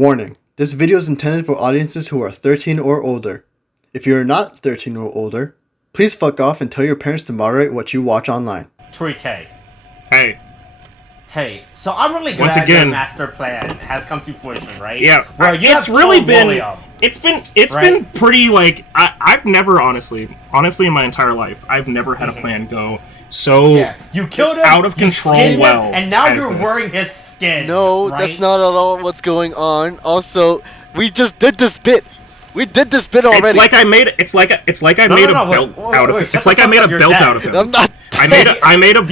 Warning, this video is intended for audiences who are 13 or older. If you are not 13 or older, please fuck off and tell your parents to moderate what you watch online. Tariq, hey. Hey, so I'm really glad your master plan has come to fruition, right? Yeah, where you it's really been William, it's been pretty like I've never honestly in my entire life I've never had a plan go so you killed him, out of control him, well, and now you're wearing his skin. No, right? That's not at all what's going on. Also, we just did this bit. We did this bit already. It's like I made a belt out of it. It's like I made a belt out of him. I'm not. I made a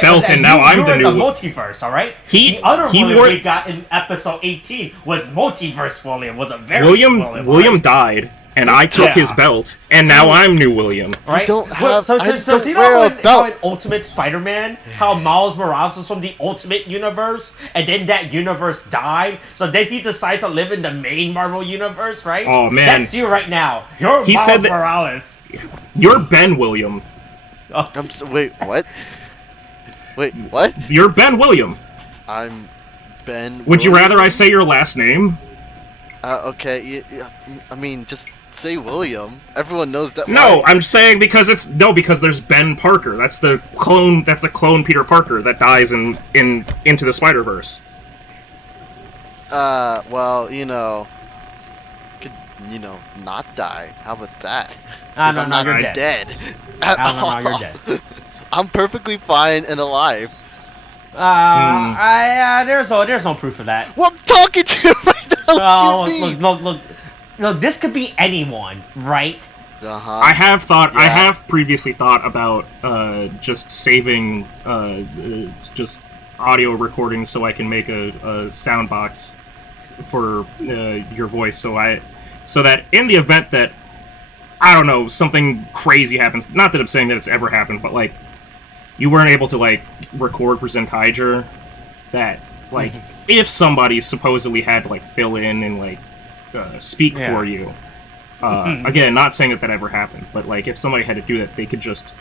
belt, and now I'm the new. The multiverse, all right. The other William we got in episode 18 was multiverse William. Was a very William died, and I took his belt, and now I'm new William. Right? I don't have. So you know how in Ultimate Spider-Man, how Miles Morales was from the Ultimate Universe, and then that universe died. So then he decided to live in the main Marvel universe, right? Oh man, that's you right now. You're Miles Morales. You're Ben William. Oh. Wait, what? Wait, what? You're Ben William. I'm Ben. Would you rather I say your last name? Okay. I mean, just say William. Everyone knows that. No, I'm saying because there's Ben Parker. That's the clone. That's the clone Peter Parker that dies in Into the Spider-Verse. Well, could not die. How about that? No, you're dead. No, you're dead. I'm perfectly fine and alive. There's no proof of that. Well, I'm talking to you right now. Look, this could be anyone, right? I have previously thought about just saving just audio recordings so I can make a sound box for your voice, so that in the event that I don't know something crazy happens, not that I'm saying that it's ever happened, but like you weren't able to like record for Zenkaiger, that like if somebody supposedly had to like fill in and like speak for you. Again, not saying that ever happened, but like if somebody had to do that, they could just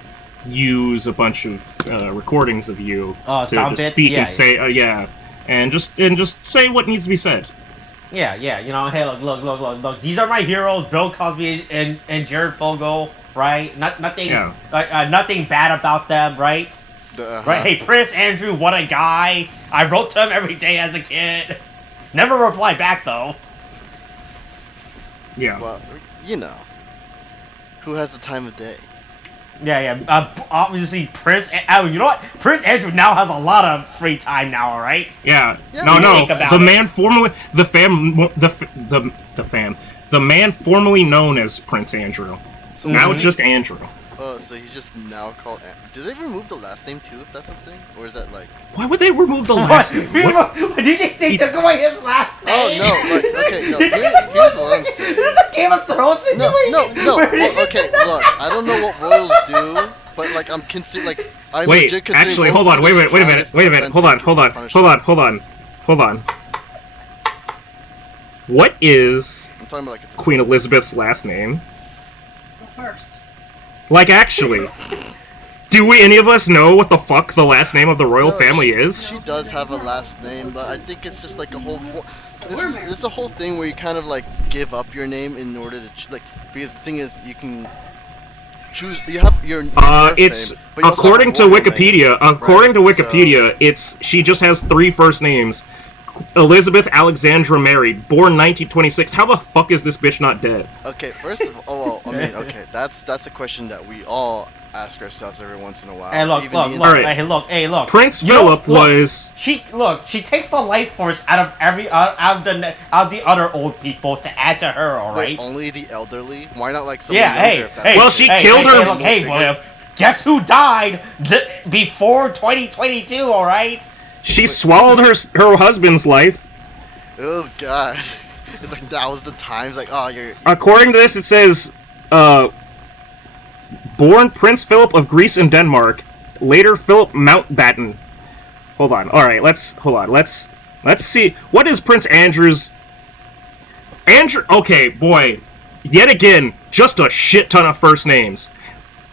use a bunch of recordings of you to just speak and say, and just say what needs to be said. Yeah, hey, look. These are my heroes, Bill Cosby and Jared Fogle, right? Nothing bad about them, right? Right? Hey, Prince Andrew, what a guy! I wrote to him every day as a kid. Never replied back though. Yeah. Well, who has the time of day? Yeah. Obviously, Prince. You know what? Prince Andrew now has a lot of free time now. All right. Yeah. No. The man formerly known as Prince Andrew. So now it's just Andrew. So he's just now called. Did they remove the last name too? If that's a thing, or is that like? Why would they remove the last name? Do you think they took away his last name? Oh no! Okay, no. Here's what I'm saying. This is a Game of Thrones situation. No. Well, okay, look. I don't know what royals do, but like I'm considering. Like I'm legit considering. Actually, hold on. Wait a minute. Hold on. What is I'm talking about, like, Queen Elizabeth's last name? Go first. Like, actually, do any of us know what the fuck the last name of the royal family is? She does have a last name, but I think it's just like a whole. This is a whole thing where you kind of like give up your name in order to because the thing is you can choose. You have your. It's name, but according to Wikipedia. According to Wikipedia, she just has 3 first names. Elizabeth Alexandra Mary, born 1926. How the fuck is this bitch not dead? Okay, first of all, okay, that's a question that we all ask ourselves every once in a while. Hey, look. Prince Philip was. She takes the life force out of the other old people to add to her. All right. Wait, only the elderly? Why not like someone younger? Well, she killed her. Hey, William. Guess who died before 2022? All right. She swallowed her husband's life. Oh god. It's like that was the times like you're. According to this, it says, born Prince Philip of Greece and Denmark, later Philip Mountbatten. Hold on. All right, let's see. What is Prince Andrew's? Okay, boy. Yet again, just a shit ton of first names.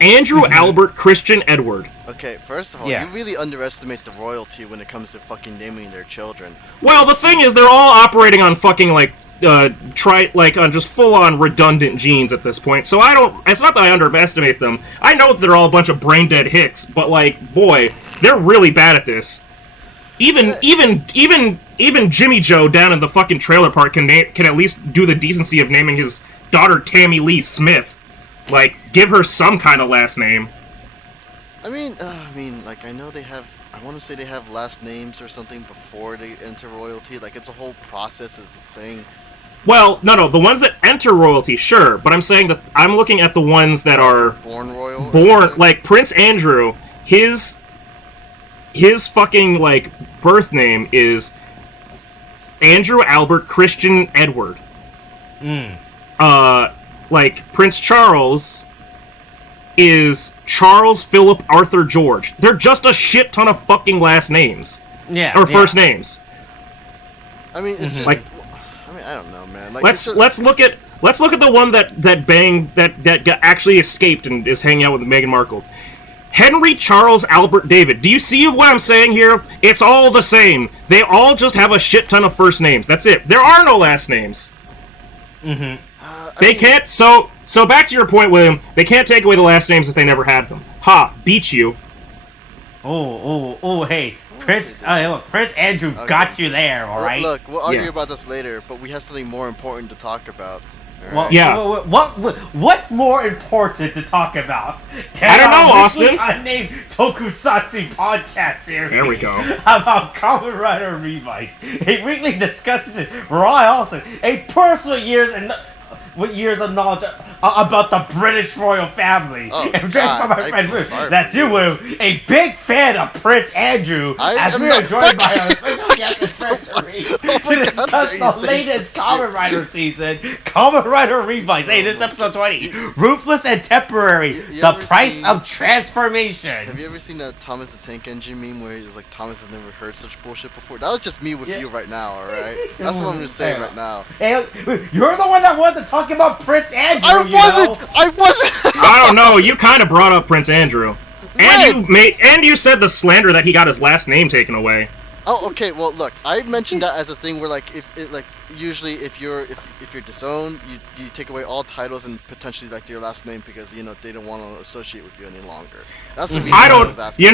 Andrew Albert Christian Edward. Okay, first of all, you really underestimate the royalty when it comes to fucking naming their children. Well, the thing is, they're all operating on fucking, like, on just full-on redundant genes at this point, so it's not that I underestimate them. I know that they're all a bunch of brain-dead hicks, but, like, boy, they're really bad at this. Even Jimmy Joe down in the fucking trailer park can at least do the decency of naming his daughter Tammy Lee Smith. Like, give her some kind of last name. I mean, like, I know they have, I want to say they have last names or something before they enter royalty. Like, it's a whole process, it's a thing. Well, no, the ones that enter royalty, sure, but I'm saying that I'm looking at the ones that are born royal. Like Prince Andrew, his fucking, like, birth name is Andrew Albert Christian Edward. Like, Prince Charles is Charles Philip Arthur George. They're just a shit ton of fucking last names. Yeah. Or first names. I mean, it's just, like, I mean, I don't know, man. Like, let's look at the one that actually escaped and is hanging out with Meghan Markle. Henry Charles Albert David. Do you see what I'm saying here? It's all the same. They all just have a shit ton of first names. That's it. There are no last names. They can't. So back to your point, William. They can't take away the last names if they never had them. Ha! Beat you. Hey, Prince Andrew got you there. All right. Look, we'll argue about this later, but we have something more important to talk about. Well, what's more important to talk about? I don't know, Austin. Unnamed tokusatsu podcast series. There we go. About Kamen Rider Revice, a weekly discussion where I also a personal years of knowledge about the British royal family. And God, my friend Lou, that's you, Lou, a big fan of Prince Andrew, as we are joined by our special guest, Prince Tariq, to discuss the latest Kamen Rider season, Kamen Rider Revice. Hey, this is episode 20, Ruthless and Temporary, the price of transformation. Have you ever seen that Thomas the Tank Engine meme where he's like, Thomas has never heard such bullshit before? That was just me with you right now, alright? That's what I'm gonna say right now. Hey, you're the one that wanted to talk about Prince Andrew. I wasn't. I don't know. You kind of brought up Prince Andrew, and you said the slander that he got his last name taken away. Oh, okay. Well, look, I mentioned that as a thing where, like, usually if you're disowned, you take away all titles and potentially like your last name because they don't want to associate with you any longer. That's the reason I was asking.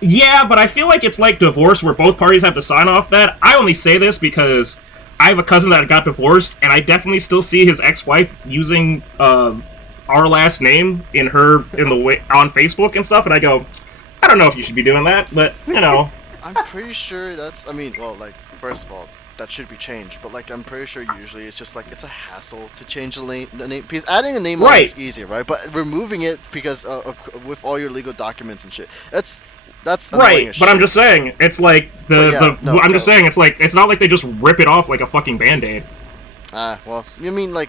Yeah, but I feel like it's like divorce where both parties have to sign off that. I only say this because I have a cousin that got divorced, and I definitely still see his ex-wife using our last name on Facebook and stuff, and I go, I don't know if you should be doing that, but I'm pretty sure that's. I mean, well, like, first of all, that should be changed, but like, I'm pretty sure usually it's just like it's a hassle to change the name because adding a name on is easy, right? But removing it because with all your legal documents and shit, that's right. But I'm just saying, it's like it's like it's not like they just rip it off like a fucking Band-Aid. Well, you mean like,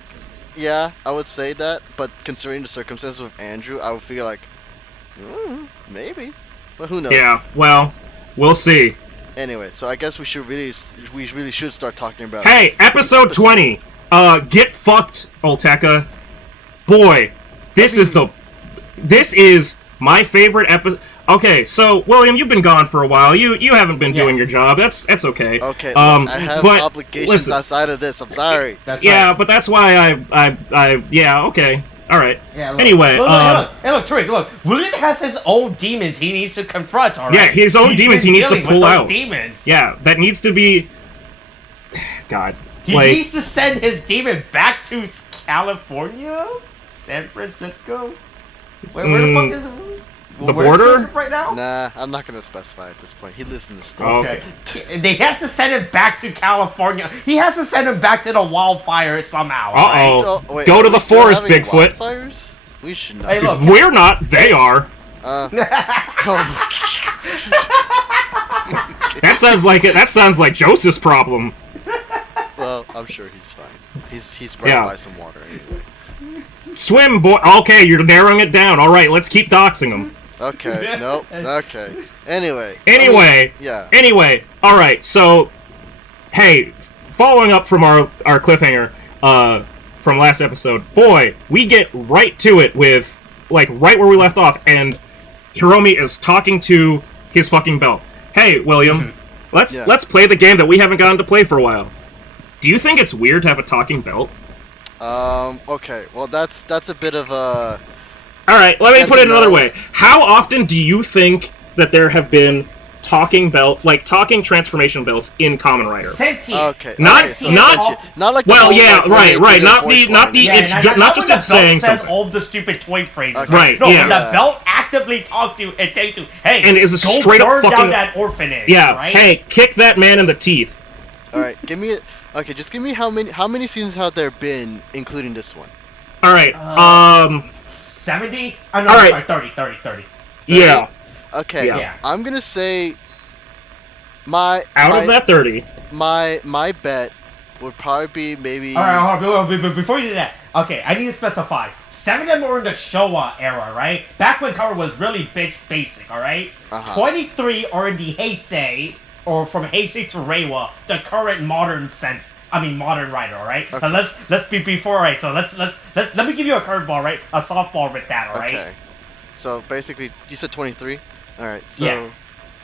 yeah, I would say that, but considering the circumstances with Andrew, I would feel like, maybe, but who knows? Yeah, well, we'll see. Anyway, so I guess we really should start talking about. Hey, episode 20. Get fucked, Olteka. Boy, this is my favorite episode. Okay, so William, you've been gone for a while. You haven't been doing your job. That's okay. Okay, look, I have obligations outside of this. I'm sorry. That's yeah, right. But that's why okay. All right. Yeah, look, anyway, look, Tariq, look. William has his own demons he needs to confront. All right. Yeah, his own demons he needs to pull out. Demons. Yeah, that needs to be. God. He needs to send his demon back to California, San Francisco. Where the fuck is it? The border? Right now? Nah, I'm not gonna specify at this point. He lives in the state. Okay. He has to send him back to California. He has to send him back to the wildfire somehow. Uh-oh. Right? Go to the forest, Bigfoot. Wildfires? We should not. Hey, look, we're not. They are. That sounds like Joseph's problem. Well, I'm sure he's fine. He's right by some water anyway. Swim, boy. Okay, you're narrowing it down. All right, let's keep doxing him. Okay. Nope. Okay. Anyway. Yeah. Anyway. All right. So, hey, following up from our cliffhanger from last episode, boy, we get right to it with right where we left off, and Hiromi is talking to his fucking belt. Hey, William, let's play the game that we haven't gotten to play for a while. Do you think it's weird to have a talking belt? Okay. Well, that's a bit of a... Alright, let me put it another way. How often do you think that there have been talking transformation belts in Kamen Rider? Sentient. Okay. Not like well, the yeah, whole, right. Not just it's saying says something. all the stupid toy phrases. Okay. Right, No, yeah. when the belt actively talks to you and tells you, hey, and is a go straight up burn fucking down that orphanage. Yeah. Right? Hey, kick that man in the teeth. All right, just give me how many seasons have there been, including this one? All right. 70? Oh, no, all sorry, right. 30. Yeah. Okay. Yeah. I'm gonna say of that 30. My bet would probably be maybe. All right, hold on, before you do that, okay, I need to specify. 7 of them were in the Showa era, right? Back when color was really basic, all right? 23 are in the Heisei, or from Heisei to Reiwa, the current modern Rider, all right? Okay. Let's be before, right? So let me give you a curveball, right? A softball with that, all right? Okay. So basically, you said 23. All right. So Yeah.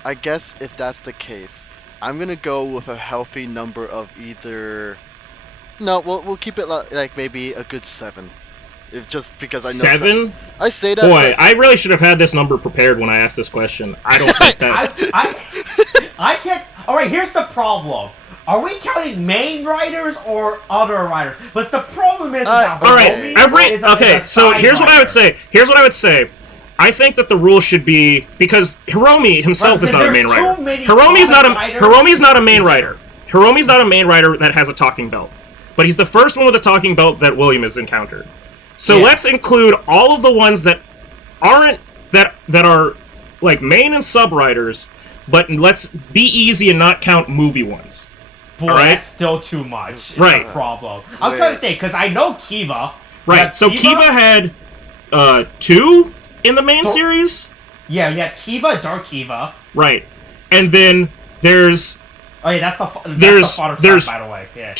I guess if that's the case, I'm gonna go with a healthy number of either. No, we'll keep it like maybe a good 7. Just because I know 7. I say that. Boy, I really should have had this number prepared when I asked this question. I don't think that. I can't. All right, here's the problem. Are we counting main riders or other riders? But the problem is that all right, so here's what I would say. I think that the rule should be, because Hiromi himself is not a main rider. Hiromi's not a main rider. Hiromi's not a main rider that has a talking belt. But he's the first one with a talking belt that William has encountered. So let's include all of the ones that aren't that are like main and sub riders, but let's be easy and not count movie ones. Boy, right? That's still too much. It's right. a problem. I'm trying to think, because I know Kiva. Right, so Kiva had 2 in the main series? Yeah, Kiva, Dark Kiva. Right. And then there's... Oh yeah, that's the father son, by the way. Yeah.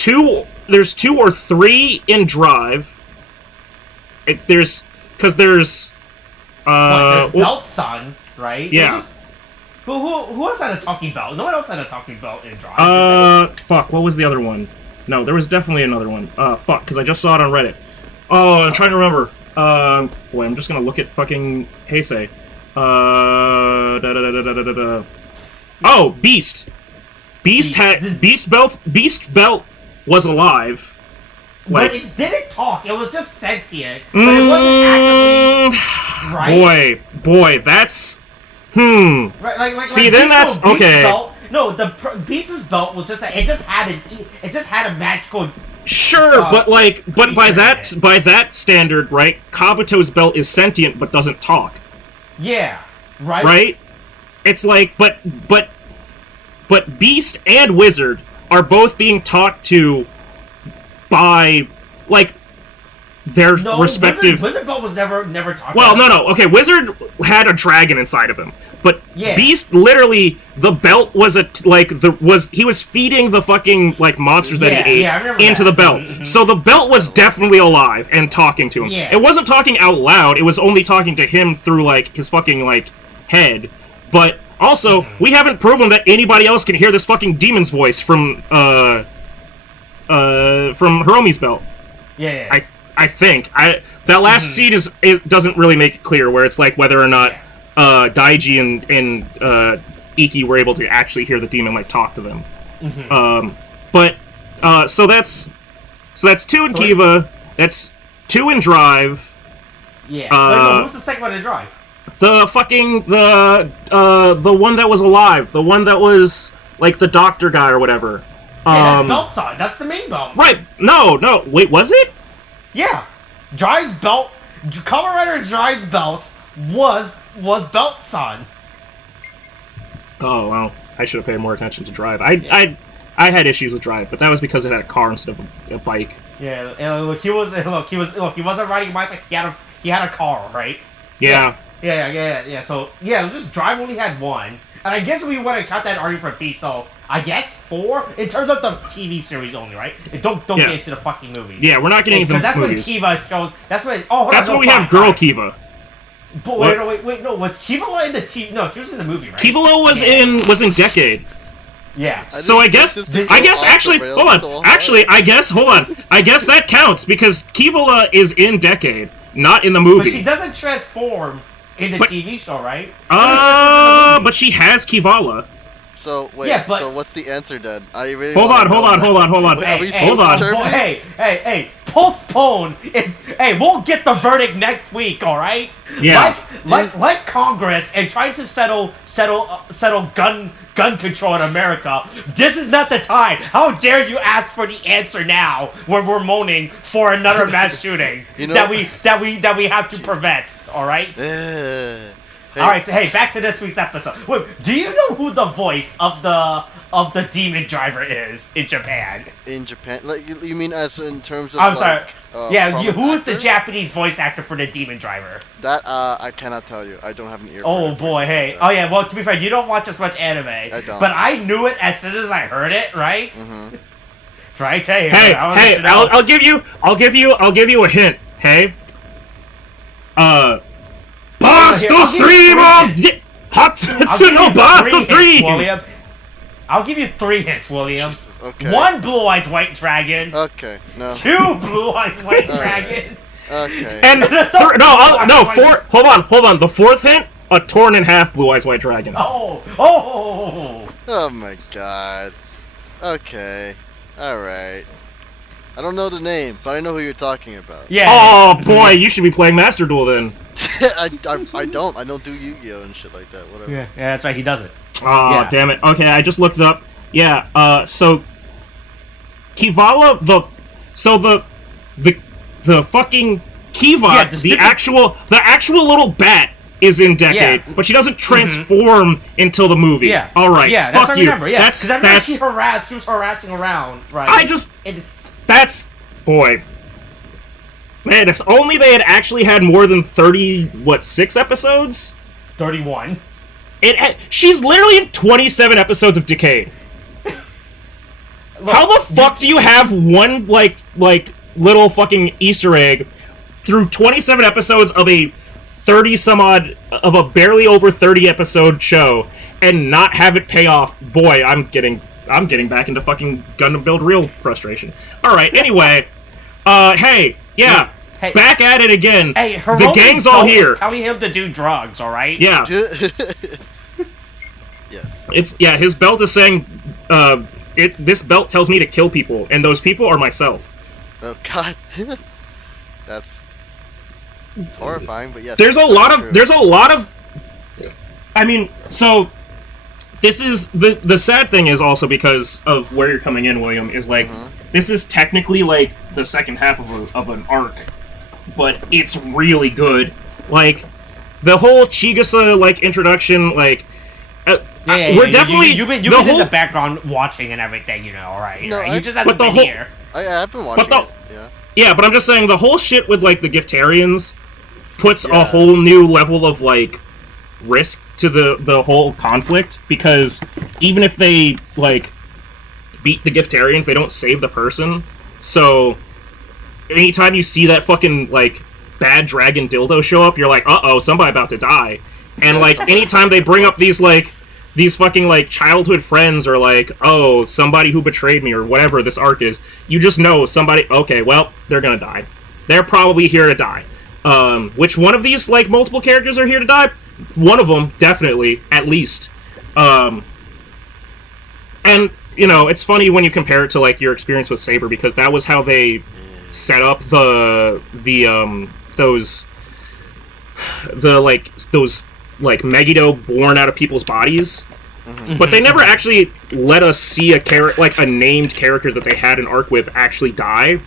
There's 2 or 3 in Drive. There's there's Belt Son, right? Yeah. Who else had a talking belt? No one else had a talking belt in Drive. Fuck, what was the other one? No, there was definitely another one. Fuck, because I just saw it on Reddit. Oh, I'm trying to remember. Boy, I'm just gonna look at fucking Heisei. Oh, Beast. Beast Belt was alive. But it didn't talk. It was just sentient. But it wasn't actively... Right? Boy, that's... Right, See, then that's... Okay. The Beast's belt was just... It just had a magical... Sure, but by that standard, right, Kabuto's belt is sentient but doesn't talk. Yeah, right? Right? It's like, but Beast and Wizard are both being talked to by, like, their respective... Wizard belt was never talked Well, about. no, okay, Wizard had a dragon inside of him, but yeah. Beast, literally, the belt was he was feeding the fucking, like, monsters that he ate into the belt. Mm-hmm. So the belt was definitely alive and talking to him. Yeah. It wasn't talking out loud, it was only talking to him through, like, his fucking, like, head. But also, we haven't proven that anybody else can hear this fucking demon's voice from Hiromi's belt. Yeah. I think that last scene it doesn't really make it clear where it's like whether or not Daiji and Iki were able to actually hear the demon like talk to them. So that's 2 in Kiva. That's 2 in Drive. Yeah. Who's the second one in Drive? The fucking the one that was alive. The one that was like the doctor guy or whatever. Yeah, that's belt side. That's the main belt. Right. No. Wait, was it? Yeah. Drive's belt, Kamen Rider Drive's belt was belt son. Oh, well, I should have paid more attention to Drive. I had issues with Drive, but that was because it had a car instead of a bike. Yeah, and he wasn't riding a bicycle. He had a car, right? Yeah. Yeah. So just Drive only had 1, and I guess we want to count that already for B. So I guess 4 in terms of the TV series only, right? Don't get into the fucking movies. Yeah, we're not getting into the movies. Because that's when Kiva shows. That's when. That's when we have Girl Kiva. But wait, no. Was Kivola in the TV? No, she was in the movie, right? Kivola was in Decade. Yeah. So I guess actually, hold on. Actually, I guess that counts because Kivola is in Decade, not in the movie. But she doesn't transform in the TV show, right? But she has Kivala. So wait, so what's the answer then? I really hold on. Hey, postpone. Hey, we'll get the verdict next week, all right? Yeah. Like Congress and trying to settle gun control in America. This is not the time. How dare you ask for the answer now when we're moaning for another mass shooting that we have to prevent, all right? Hey. All right, so hey, back to this week's episode. Wait, do you know who the voice of the demon driver is in Japan? In Japan, like you mean as in terms of? I'm sorry. Who's the actor? Japanese voice actor for the demon driver? That I cannot tell you. I don't have an ear. Oh boy, hey. Like oh yeah. Well, to be fair, you don't watch as much anime. I don't. But I knew it as soon as I heard it, right? Mm-hmm. Right. Hey. I'll give you a hint. Hey. Basto Stream of Hatsuno no Basto Stream! William. I'll give you 3 hints, William. Jesus, okay. 1 blue-eyed white dragon. Okay, no. 2 blue-eyed white dragon. Okay. And 4. Hold on. The 4th hint: a torn in half blue eyes white dragon. Oh my god. Okay. All right. I don't know the name, but I know who you're talking about. Yeah. Oh boy, you should be playing Master Duel then. I don't. I don't do Yu-Gi-Oh and shit like that. Whatever. Yeah, that's right. He does it. Oh, damn it. Okay, I just looked it up. Yeah. So Kivala, the fucking Kiva, the actual little bat is in Decade, but she doesn't transform until the movie. Yeah. All right. Yeah, fuck that's what I you. remember. Yeah. Because I remember she was harassing around, right? That's boy. Man, if only they had actually had more than 6 episodes? 31. She's literally in 27 episodes of Decade. Look, how the fuck do you have one, like, little fucking Easter egg through 27 episodes of a 30-some-odd, of a barely over 30 episode show and not have it pay off? Boy, I'm getting back into fucking Gundam Build Real frustration. Alright, anyway. Hey, yeah. Hey, back at it again. Hey, the gang's all here. Telling him to do drugs, alright? Yeah. Yes. His belt is saying, this belt tells me to kill people, and those people are myself. Oh god. It's horrifying, but yes. There's a lot of I mean, so this is the sad thing is also because of where you're coming in, William, is like this is technically like the second half of an arc, but it's really good. Like the whole Chigusa like introduction, like we're definitely you've been in the background watching and everything, right? No, you just haven't been here. I've been watching it. Yeah. Yeah, but I'm just saying the whole shit with like the Giftarians puts a whole new level of like risk to the whole conflict, because even if they like beat the Giftarians, they don't save the person. So anytime you see that fucking like bad dragon dildo show up, you're like, uh-oh, somebody about to die. And like anytime they bring up these fucking like childhood friends, or like, oh, somebody who betrayed me, or whatever this arc is, you just know somebody, okay, well, they're gonna die. They're probably here to die. Which one of these like multiple characters are here to die? One of them, definitely, at least. And it's funny when you compare it to like your experience with Saber, because that was how they set up those Megiddo born out of people's bodies. But they never actually let us see a named character that they had an arc with actually die.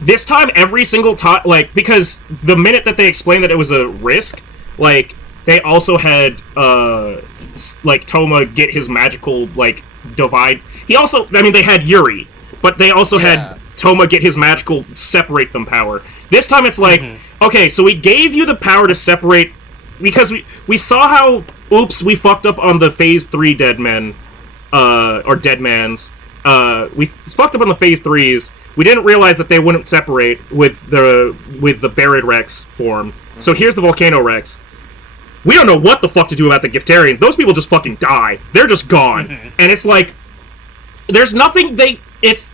This time, every single time, like, because the minute that they explained that it was a risk, like, they also had, like, Toma get his magical, like, divide. They had Yuri, but they also had Toma get his magical separate them power. This time it's like, okay, so we gave you the power to separate, because we saw how, oops, we fucked up on the Phase 3 dead men, or dead mans. We fucked up on the Phase 3s. We didn't realize that they wouldn't separate with the Barid Rex form. So here's the Volcano Rex. we don't know what the fuck to do about the Giftarians. Those people just fucking die. They're just gone. And it's like, there's nothing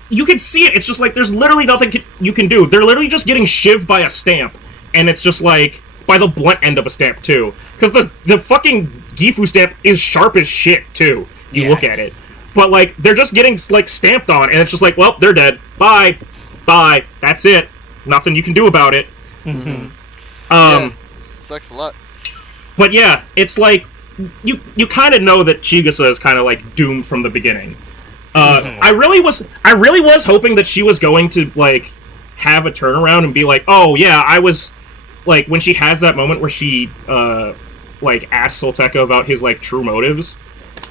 you can see it. It's just like, there's literally nothing you can do. They're literally just getting shivved by a stamp. And it's just like, by the blunt end of a stamp, too. Because the fucking Gifu stamp is sharp as shit, too, if you look at it. But, like, they're just getting, like, stamped on, and it's just like, well, they're dead. Bye. Bye. That's it. Nothing you can do about it. Sucks a lot. But, yeah, it's like, you kind of know that Chigusa is kind of, like, doomed from the beginning. I really was hoping that she was going to, like, have a turnaround and be like, oh, yeah, I was... Like, when she has that moment where she, like, asks Solteka about his, like, true motives.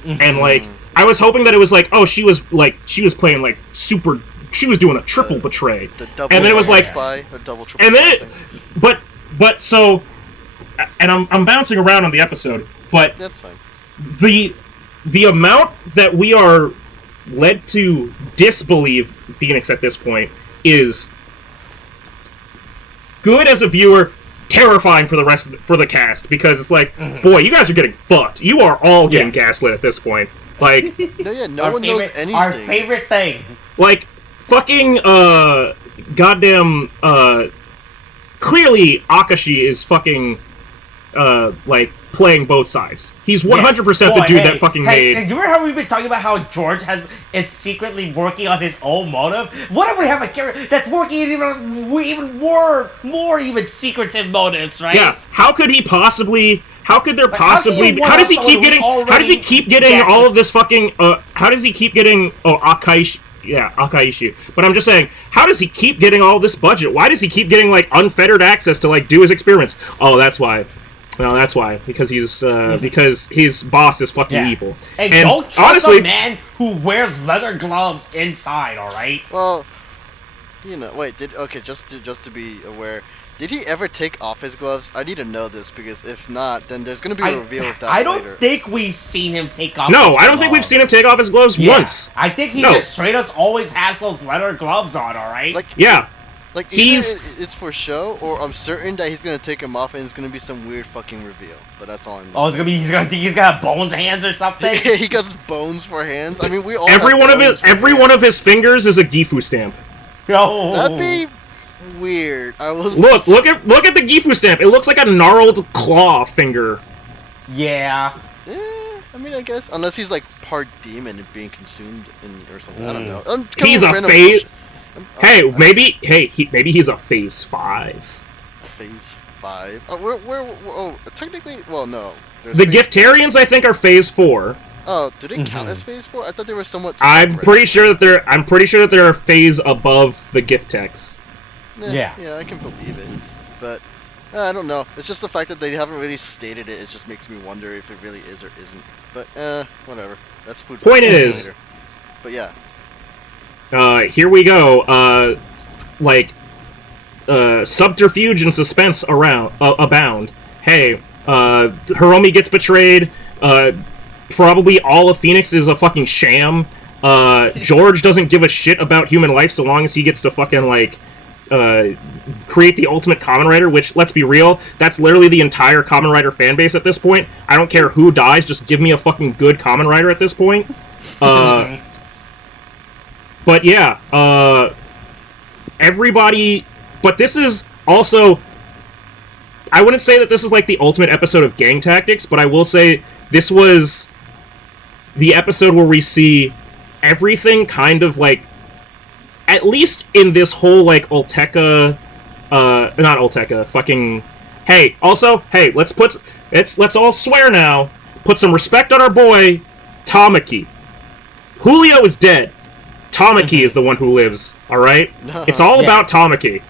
And, like, I was hoping that it was like, oh, she was playing, like, super... She was doing a triple betray. The double and then it was like... spy, a double triple and then but, so... And I'm bouncing around on the episode, but... That's fine. The amount that we are led to disbelieve Phoenix at this point is... good as a viewer... terrifying for the cast, because it's like, boy, you guys are getting fucked. You are all getting gaslit at this point. Like, no one knows anything. Our favorite thing. Like, fucking, goddamn, clearly Akashi is fucking, like, playing both sides. He's 100% the dude that fucking made... Do you remember how we've been talking about how George is secretly working on his own motive? What if we have a character that's working even more secretive motives, right? Yeah, how could he possibly... How could there possibly... How does he keep getting all of this fucking... how does he keep getting... Oh, Akaishi... Yeah, Akaishi. But I'm just saying, how does he keep getting all this budget? Why does he keep getting, like, unfettered access to, like, do his experiments? Oh, that's why. No, that's why. Because he's because his boss is fucking evil. Hey, and don't trust a man who wears leather gloves inside. All right. Well, you know. Wait. Just to be aware, did he ever take off his gloves? I need to know this, because if not, then there's gonna be a reveal of that later. I don't think we've seen him take off. No, I don't think we've seen him take off his gloves once. I think he just straight up always has those leather gloves on. All right. Like, yeah. Like, it's for show, or I'm certain that he's gonna take him off and it's gonna be some weird fucking reveal. But that's all I'm. It's gonna be he's got bones hands or something. He got bones for hands. I mean, we all. Every one of his fingers is a Gifu stamp. Oh. That'd be weird. Look at the Gifu stamp. It looks like a gnarled claw finger. Yeah. I mean, I guess unless he's like part demon and being consumed or something. I don't know. He's a phase. Maybe he's a phase 5. Phase 5. Technically, well, no. The Giftarians, I think, are phase 4. Oh, do they count as phase 4? I thought they were somewhat. I'm pretty sure that they're a phase above the gift techs. Yeah, I can believe it, but I don't know. It's just the fact that they haven't really stated it. It just makes me wonder if it really is or isn't. But whatever. That's food. Point is, later. But yeah. Here we go. Subterfuge and suspense abound. Hey, Hiromi gets betrayed. Probably all of Phoenix is a fucking sham. George doesn't give a shit about human life so long as he gets to fucking, like, create the ultimate Kamen Rider, which, let's be real, that's literally the entire Kamen Rider fanbase at this point. I don't care who dies, just give me a fucking good Kamen Rider at this point. But yeah, everybody... But this is also... I wouldn't say that this is like the ultimate episode of gang tactics, but I will say this was the episode where we see everything kind of like... At least in this whole, like, Ulteka... not Ulteka, fucking... Hey, also, hey, let's all swear now. Put some respect on our boy, Tamaki. Julio is dead. Tamaki is the one who lives, alright? It's all about Tamaki.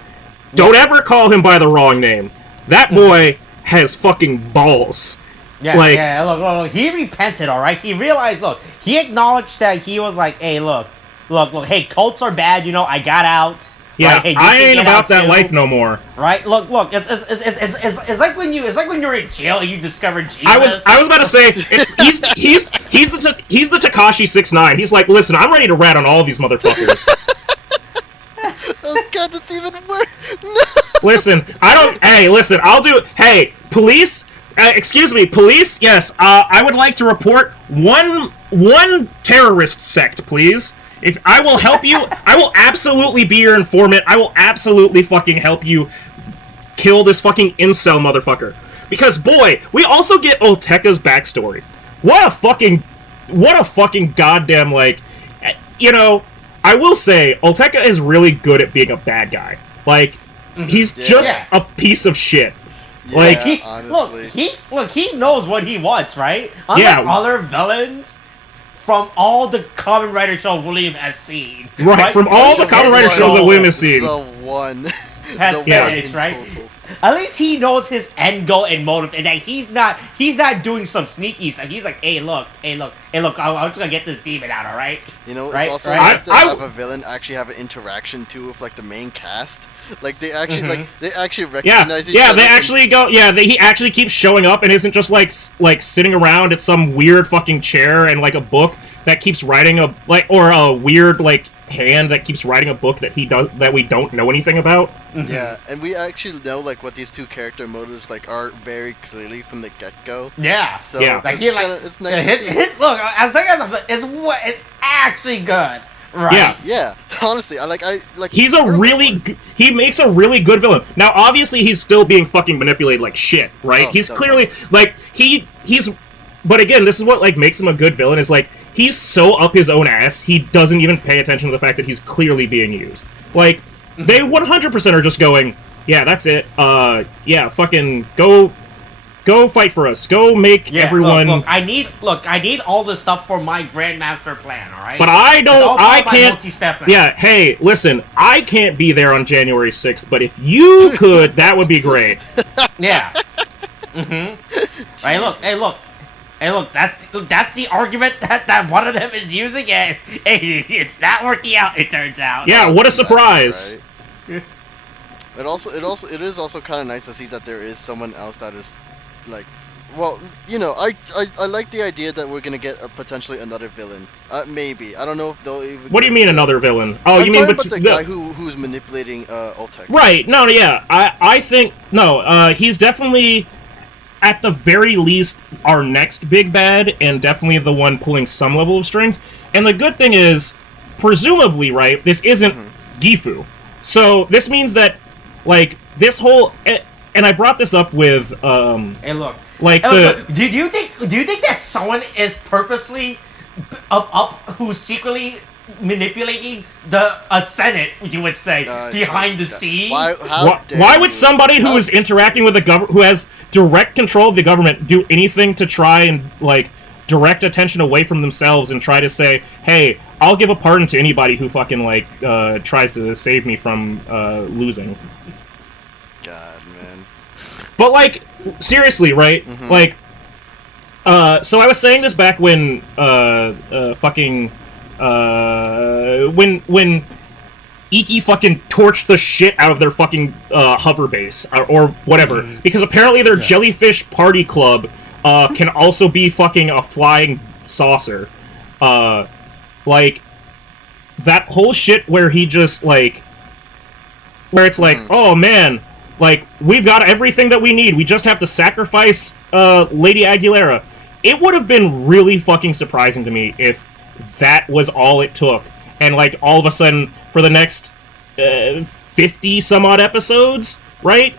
Don't ever call him by the wrong name. That boy has fucking balls. Look, he repented, alright? He realized, look, he acknowledged that he was like, hey, look, hey, cults are bad, you know, I got out. Yeah, right? Hey, I ain't about that life no more. Right? Look, it's like when you're in jail and you discover Jesus. I was about to say he's the Tekashi 6ix9ine. He's like, listen, I'm ready to rat on all these motherfuckers. Oh god, that's even worse. No. Listen, I'll do. Hey, police. excuse me, police? Yes, I would like to report one terrorist sect, please. If I will help you, I will absolutely be your informant. I will absolutely fucking help you kill this fucking incel motherfucker. Because, boy, we also get Olteka's backstory. What a fucking goddamn, like, you know, I will say, Olteka is really good at being a bad guy. Like, he's just a piece of shit. Yeah, like, he knows what he wants, right? Unlike other villains from all the Kamen Rider shows William has seen. Right, from all the Kamen Rider shows that William has seen. The one. Has finished, right? Total. At least he knows his end goal and motive, and that he's not doing some sneaky stuff. He's like, hey, look, I'm just gonna get this demon out, alright? You know, right? it's also nice to have a villain actually have an interaction too with like the main cast. Like they actually recognize each other. He actually keeps showing up and isn't just like sitting around at some weird fucking chair and like a book that keeps writing a weird like hand that keeps writing a book that we don't know anything about. Yeah, and we actually know like what these two character motives like are very clearly from the get-go. Yeah. So like it's nice his look as long as is actually good. Right. Yeah. Honestly, he makes a really good villain. Now obviously he's still being fucking manipulated like shit, right? He's clearly like he's but again, this is what like makes him a good villain is like he's so up his own ass, he doesn't even pay attention to the fact that he's clearly being used. Like, they 100% are just going, yeah, that's it. Fucking go fight for us. Go make everyone... Look, I need all this stuff for my Grandmaster plan, alright? But I can't... Yeah, hey, listen, I can't be there on January 6th, but if you could, that would be great. Yeah. Right, Hey, look, that's the argument that one of them is using, and hey, it's not working out, it turns out. Yeah, what a surprise. Right. It is also kind of nice to see that there is someone else that is, like, well, you know, I like the idea that we're gonna get potentially another villain. Maybe. I don't know if they'll even... What do you mean another villain? Oh, you mean the guy who's manipulating Olteka. Right, no, yeah, I think, no, he's definitely... at the very least, our next big bad, and definitely the one pulling some level of strings. And the good thing is, presumably, right, this isn't Gifu. So, this means that, like, this whole... And I brought this up with, Hey, look. Like, do you think that someone is purposely who's secretly manipulating a Senate, you would say, behind the scenes? Why would somebody who is interacting with the government, who has direct control of the government, do anything to try and, like, direct attention away from themselves and try to say, hey, I'll give a pardon to anybody who fucking, like, tries to save me from losing. God, man. But, like, seriously, right? Like, so I was saying this back when, when Iki fucking torched the shit out of their fucking hover base or whatever, because apparently their jellyfish party club can also be fucking a flying saucer. Like that whole shit where he just like, where it's like, oh man, like we've got everything that we need. We just have to sacrifice Lady Aguilera. It would have been really fucking surprising to me if that was all it took, and like all of a sudden for the next 50 some odd episodes, right,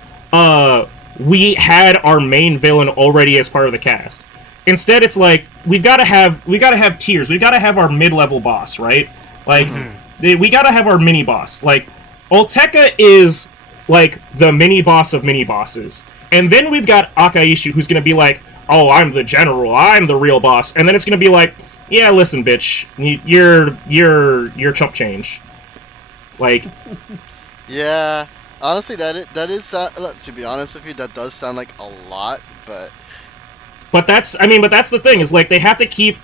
we had our main villain already as part of the cast. Instead it's like we gotta have tiers. We gotta have our mid-level boss, right? Like we gotta have our mini boss. Like Olteka is like the mini boss of mini bosses, and then we've got Akaishu, who's gonna be like, oh, I'm the general, I'm the real boss, and then it's gonna be like, yeah, listen, bitch, you're chump change. Like, yeah, honestly, that is to be honest with you, that does sound like a lot, but that's the thing, is like they have to keep,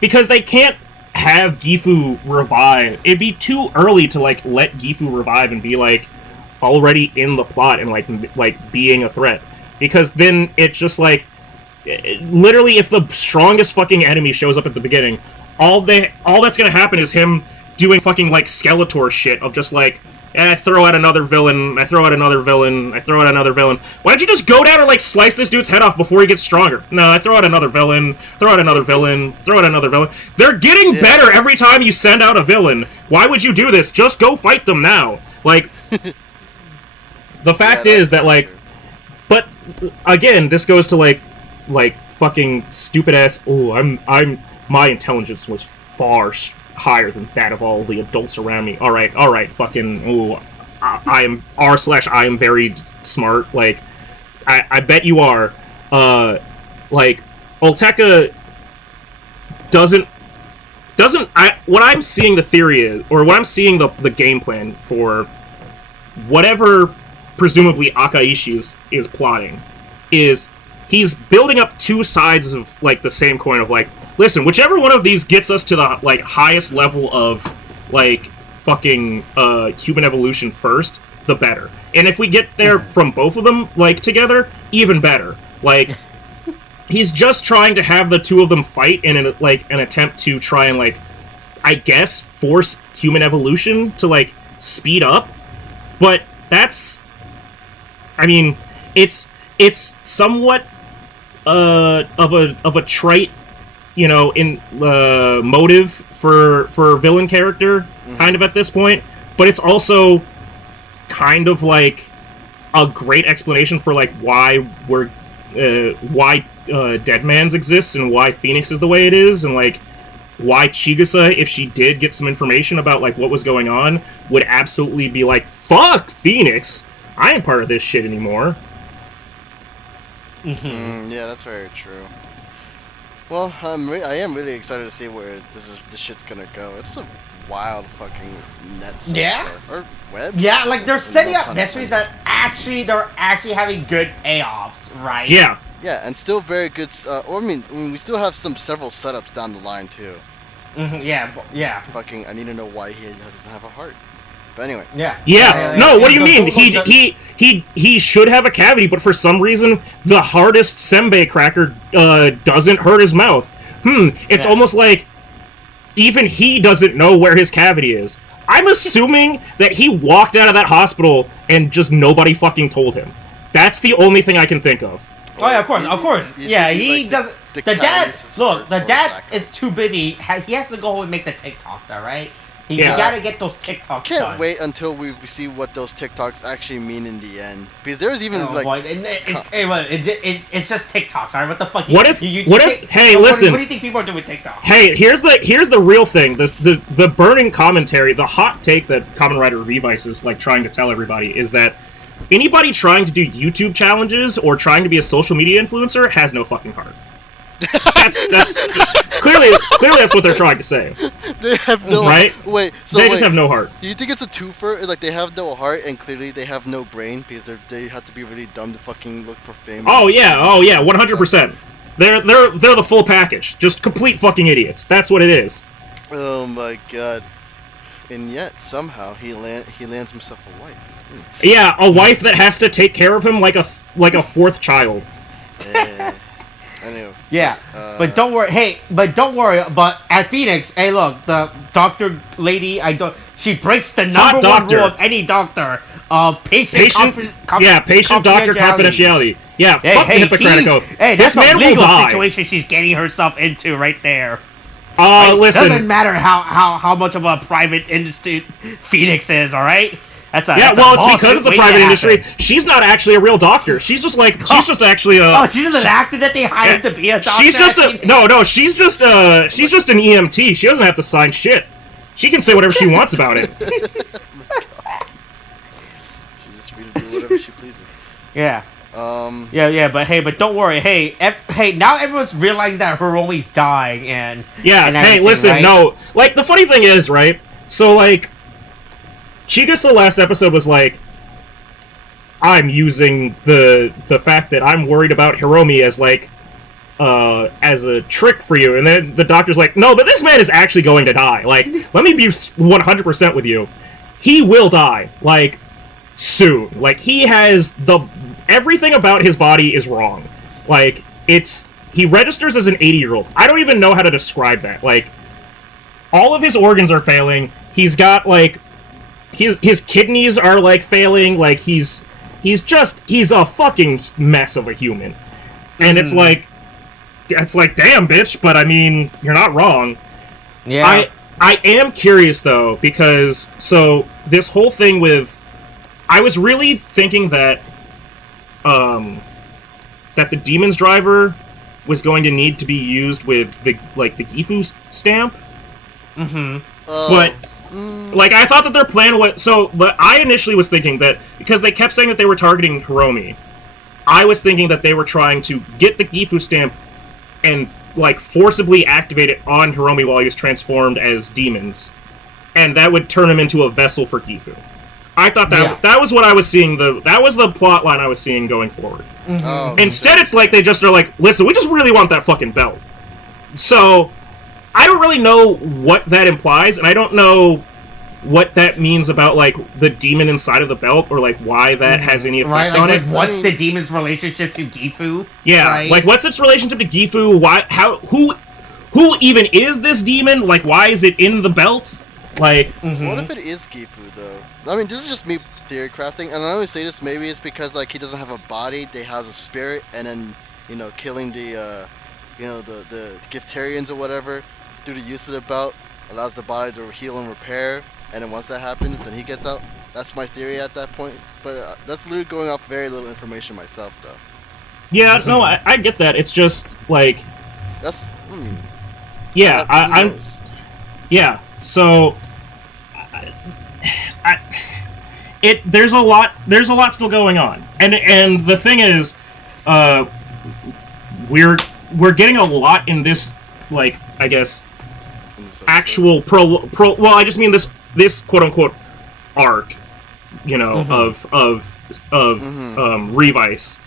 because they can't have Gifu revive. It'd be too early to like let Gifu revive and be like already in the plot and like being a threat, because then it's just like, literally, if the strongest fucking enemy shows up at the beginning, all that's gonna happen is him doing fucking like Skeletor shit of just like, And I throw out another villain, I throw out another villain, I throw out another villain. Why don't you just go down and, like, slice this dude's head off before he gets stronger? No, I throw out another villain, throw out another villain, throw out another villain. They're getting better every time you send out a villain. Why would you do this? Just go fight them now. Like, the fact is that, like, but, again, this goes to, like, fucking stupid-ass, my intelligence was far higher than that of all the adults around me. Alright, fucking, I am r/I am very smart. Like, I bet you are. Like, Olteka what I'm seeing the theory is, or what I'm seeing the game plan for whatever presumably Akaishi is plotting, is he's building up two sides of, like, the same coin of, like, listen, whichever one of these gets us to the, like, highest level of, like, fucking human evolution first, the better. And if we get there from both of them, like, together, even better. Like, he's just trying to have the two of them fight in an attempt to try and, like, I guess, force human evolution to, like, speed up. But that's, I mean, it's somewhat of a trait, you know, in motive for a villain character, kind of at this point. But it's also kind of like a great explanation for, like, why Deadman's exists and why Phoenix is the way it is, and, like, why Chigusa, if she did get some information about, like, what was going on, would absolutely be like, fuck Phoenix, I ain't part of this shit anymore. Yeah, that's very true. Well, I am really excited to see where this shit's gonna go. It's a wild fucking net. Or web. Yeah, like, they're setting up mysteries that they're actually having good payoffs, right? Yeah. Yeah, and still very good. We still have several setups down the line too. Yeah. Fucking, I need to know why he doesn't have a heart. But anyway. Yeah. No, what do you mean? He should have a cavity, but for some reason, the hardest senbei cracker doesn't hurt his mouth. It's almost like even he doesn't know where his cavity is. I'm assuming that he walked out of that hospital and just nobody fucking told him. That's the only thing I can think of. Oh yeah, of course. Yeah, he doesn't. The dad is too busy. He has to go home and make the TikTok, all right? You gotta get those TikToks Can't done. wait until we see what those TikToks actually mean in the end. Because there's even it's just TikToks, alright? What the fuck? Hey, listen. What do you think people are doing with TikTok? Hey, here's the real thing. The burning commentary, the hot take that Kamen Rider Revice is, like, trying to tell everybody is that anybody trying to do YouTube challenges or trying to be a social media influencer has no fucking heart. That's clearly that's what they're trying to say. They have no Wait, so they just have no heart. Do you think it's a twofer? Like, they have no heart and clearly they have no brain because they have to be really dumb to fucking look for fame. Oh yeah, 100%. They're the full package. Just complete fucking idiots. That's what it is. Oh my god. And yet somehow he lands himself a wife. Yeah, a wife that has to take care of him like a fourth child. Anyway, but don't worry. But at Phoenix, hey, look, the doctor lady. She breaks the number one rule of any doctor. Patient doctor confidentiality. Yeah, fuck the Hippocratic Oath. Hey, that's a legal situation she's getting herself into right there. Listen. Doesn't matter how much of a private industry Phoenix is. All right. It's because it's a private industry. She's not actually a real doctor. She's just like she's just actually a. She's just an actor that they hired to be a doctor. She's just she's just an EMT. She doesn't have to sign shit. She can say whatever she wants about it. She's just free to do whatever she pleases. Yeah. But don't worry. Hey, now everyone's realizing that Hiromi's dying and. Yeah. And hey, listen. right? No. Like, the funny thing is, right? So, like, Chigusa last episode was like, I'm using the fact that I'm worried about Hiromi as, like, as a trick for you. And then the doctor's like, no, but this man is actually going to die. Like, let me be 100% with you. He will die, like, soon. Like, he has everything about his body is wrong. Like, he registers as an 80-year-old. I don't even know how to describe that. Like, all of his organs are failing. He's got, like, his kidneys are like failing. Like he's a fucking mess of a human, and it's like damn bitch. But I mean, you're not wrong. Yeah. I am curious though, because so this whole thing with, I was really thinking that that the Demon's Driver was going to need to be used with the Gifu stamp. Mm-hmm. But like I thought that their plan was but I initially was thinking that because they kept saying that they were targeting Hiromi, I was thinking that they were trying to get the Gifu stamp and like forcibly activate it on Hiromi while he was transformed as demons, and that would turn him into a vessel for Gifu. I thought that was what I was seeing. That was the plot line I was seeing going forward. Mm-hmm. Oh, Instead, it's like they just are like, listen, we just really want that fucking belt. So I don't really know what that implies, and I don't know what that means about like the demon inside of the belt, or like why that has any effect on it. What's the demon's relationship to Gifu? Yeah, right? like what's its relationship to Gifu? Why? How? Who even is this demon? Like, why is it in the belt? Like, what if it is Gifu though? I mean, this is just me theory crafting, and I only say this maybe it's because like he doesn't have a body, they has a spirit, and then killing the the Giftarians or whatever through the use of the belt allows the body to heal and repair. And then once that happens, then he gets out. That's my theory at that point. But that's literally going off very little information myself, though. Yeah, no, I get that. It's just like that's. Yeah, I'm. Yeah, so. There's a lot still going on, and the thing is, we're getting a lot in this, like, I guess, actual well, I just mean this quote unquote arc, of Revice.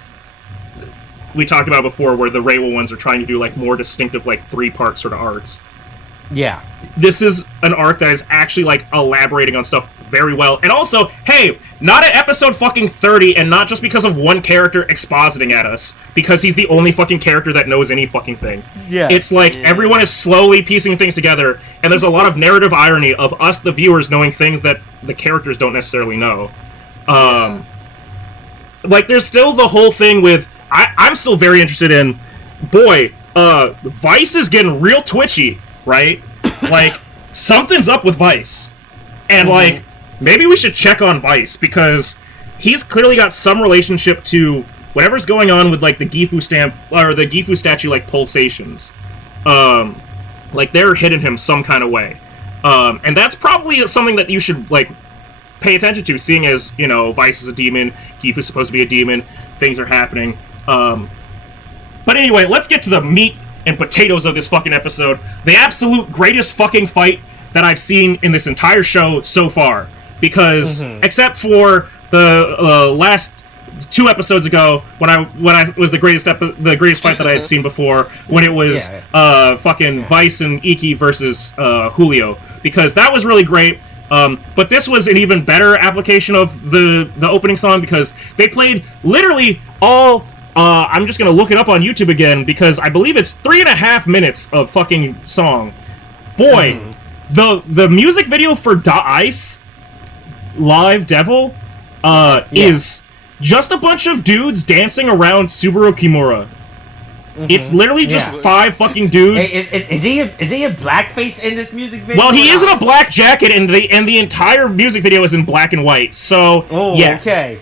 We talked about before where the Reiwa ones are trying to do like more distinctive like 3-part sort of arcs. Yeah. This is an arc that is actually like elaborating on stuff very well. And also, hey, not at episode fucking 30, and not just because of one character expositing at us, because he's the only fucking character that knows any fucking thing. Yeah. It's like everyone is slowly piecing things together, and there's a lot of narrative irony of us, the viewers, knowing things that the characters don't necessarily know. Like, there's still the whole thing with... I'm still very interested in... Boy, Vice is getting real twitchy, right? Like, something's up with Vice. And, like, maybe we should check on Vice, because he's clearly got some relationship to whatever's going on with, like, the Gifu stamp, or the Gifu statue, like, pulsations. Like, they're hitting him some kind of way. And that's probably something that you should, like, pay attention to, seeing as, Vice is a demon, Gifu's supposed to be a demon, things are happening. But anyway, let's get to the meat and potatoes of this fucking episode. The absolute greatest fucking fight that I've seen in this entire show so far. Because, except for the last 2 episodes ago, when I was the greatest fight that I had seen before, when it was fucking Vice and Iki versus Julio. Because that was really great. But this was an even better application of the opening song, because they played literally all... I'm just gonna look it up on YouTube again, because I believe it's 3.5 minutes of fucking song. Boy, the music video for Da Ice Live Devil is just a bunch of dudes dancing around Subaru Kimura. It's literally just 5 fucking dudes. Is he a blackface in this music video? Well, he is in a black jacket, and the entire music video is in black and white. So yes. Okay.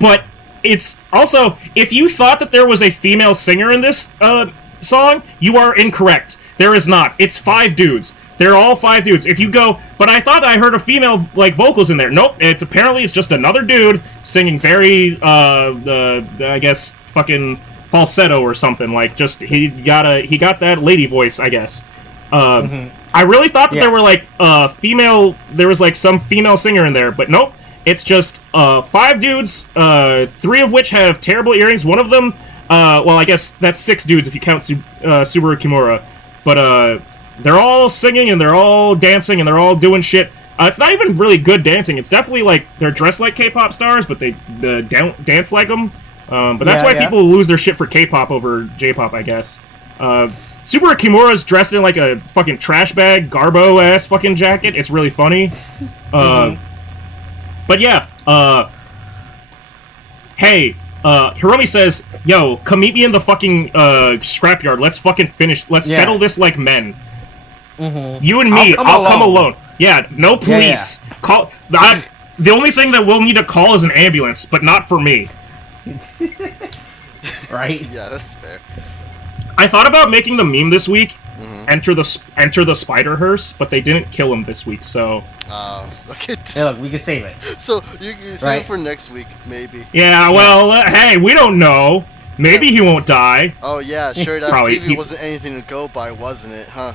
But it's also, if you thought that there was a female singer in this song, you are incorrect. There is not. It's 5 dudes. They're all 5 dudes. If you go, but I thought I heard a female like vocals in there. Nope. It's just another dude singing very I guess fucking falsetto or something. Like, just he got that lady voice, I guess. I really thought that there were like there was like some female singer in there, but nope. It's just 5 dudes, 3 of which have terrible earrings. One of them, well, I guess that's 6 dudes if you count Subaru Kimura. But they're all singing, and they're all dancing, and they're all doing shit. It's not even really good dancing. It's definitely like they're dressed like K-pop stars, but they don't dance like them. But that's why people lose their shit for K-pop over J-pop, I guess. Super Kimura's dressed in like a fucking trash bag, Garbo ass fucking jacket. It's really funny. But yeah, hey, Hiromi says, yo, come meet me in the fucking scrapyard. Let's fucking finish. Let's settle this like men. You and me, I'll come alone. Yeah, no police. Yeah. Call. The only thing that we'll need to call is an ambulance, but not for me. Right? Yeah, that's fair. I thought about making the meme this week, enter the spider hearse, but they didn't kill him this week, so. Okay. Hey, look, we can save it. So you save it for next week, maybe. Yeah, well, hey, we don't know. Maybe he won't die. Oh yeah, sure. That Probably, preview wasn't anything to go by, wasn't it? Huh?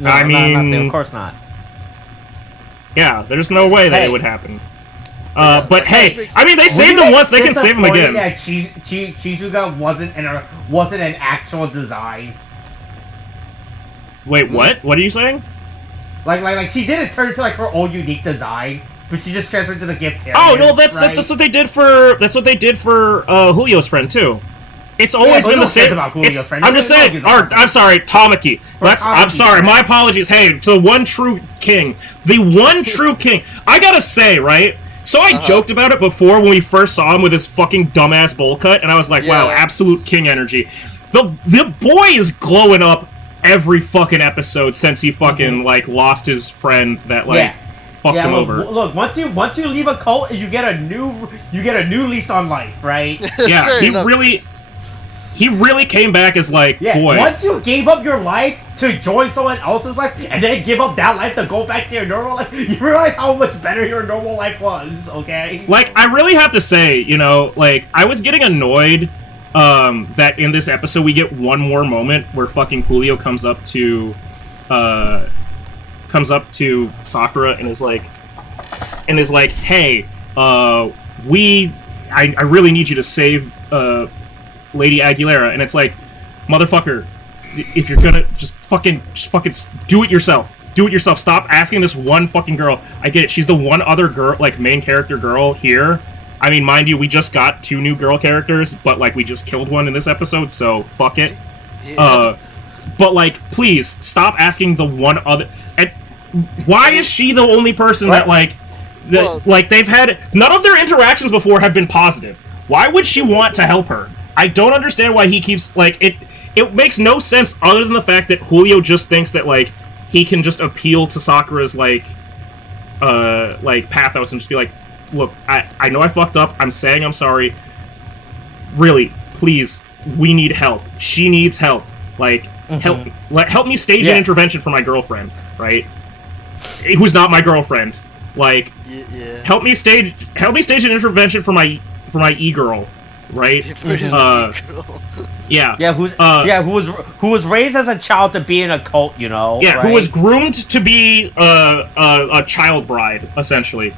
No, I mean, of course not. Yeah, there's no way that it would happen. But hey, I mean, they saved him once. They can save him again. Yeah, Chizuga wasn't an actual design. Wait, what? What are you saying? Like she didn't turn into like her own unique design, but she just transferred to the gift area. Oh no, that's what they did for Julio's friend too. It's always been the same. I'm just saying. I'm sorry, Tamaki. I'm sorry. My apologies. Hey, to the one true king, the one true king. I gotta say, right? So I joked about it before when we first saw him with his fucking dumbass bowl cut, and I was like, wow, absolute king energy. The boy is glowing up every fucking episode since he fucking like lost his friend that like fucked him over. Look, once you leave a cult, you get a new lease on life, right? Yeah, he really came back as like, boy. Once you gave up your life to join someone else's life, and then give up that life to go back to your normal life, you realize how much better your normal life was, okay? Like, I really have to say, you know, like, I was getting annoyed that in this episode we get one more moment where fucking Julio comes up to Sakura and is like, hey, I really need you to save Lady Aguilera, and it's like, motherfucker, if you're gonna just fucking do it yourself. Do it yourself. Stop asking this one fucking girl. I get it. She's the one other girl, like main character girl here. I mean, mind you, we just got 2 new girl characters, but like we just killed one in this episode, so fuck it. But like, please stop asking the one other. And why is she the only person that like they've had none of their interactions before have been positive? Why would she want to help her? I don't understand why he keeps, like, it makes no sense other than the fact that Julio just thinks that, like, he can just appeal to Sakura's, like, pathos and just be like, look, I know I fucked up, I'm saying I'm sorry, really, please, we need help, she needs help, like, help me stage an intervention for my girlfriend, right, who's not my girlfriend, like, help me stage an intervention for my e-girl, right? Who was raised as a child to be in a cult, you know? Yeah, right? who was groomed to be a child bride, essentially.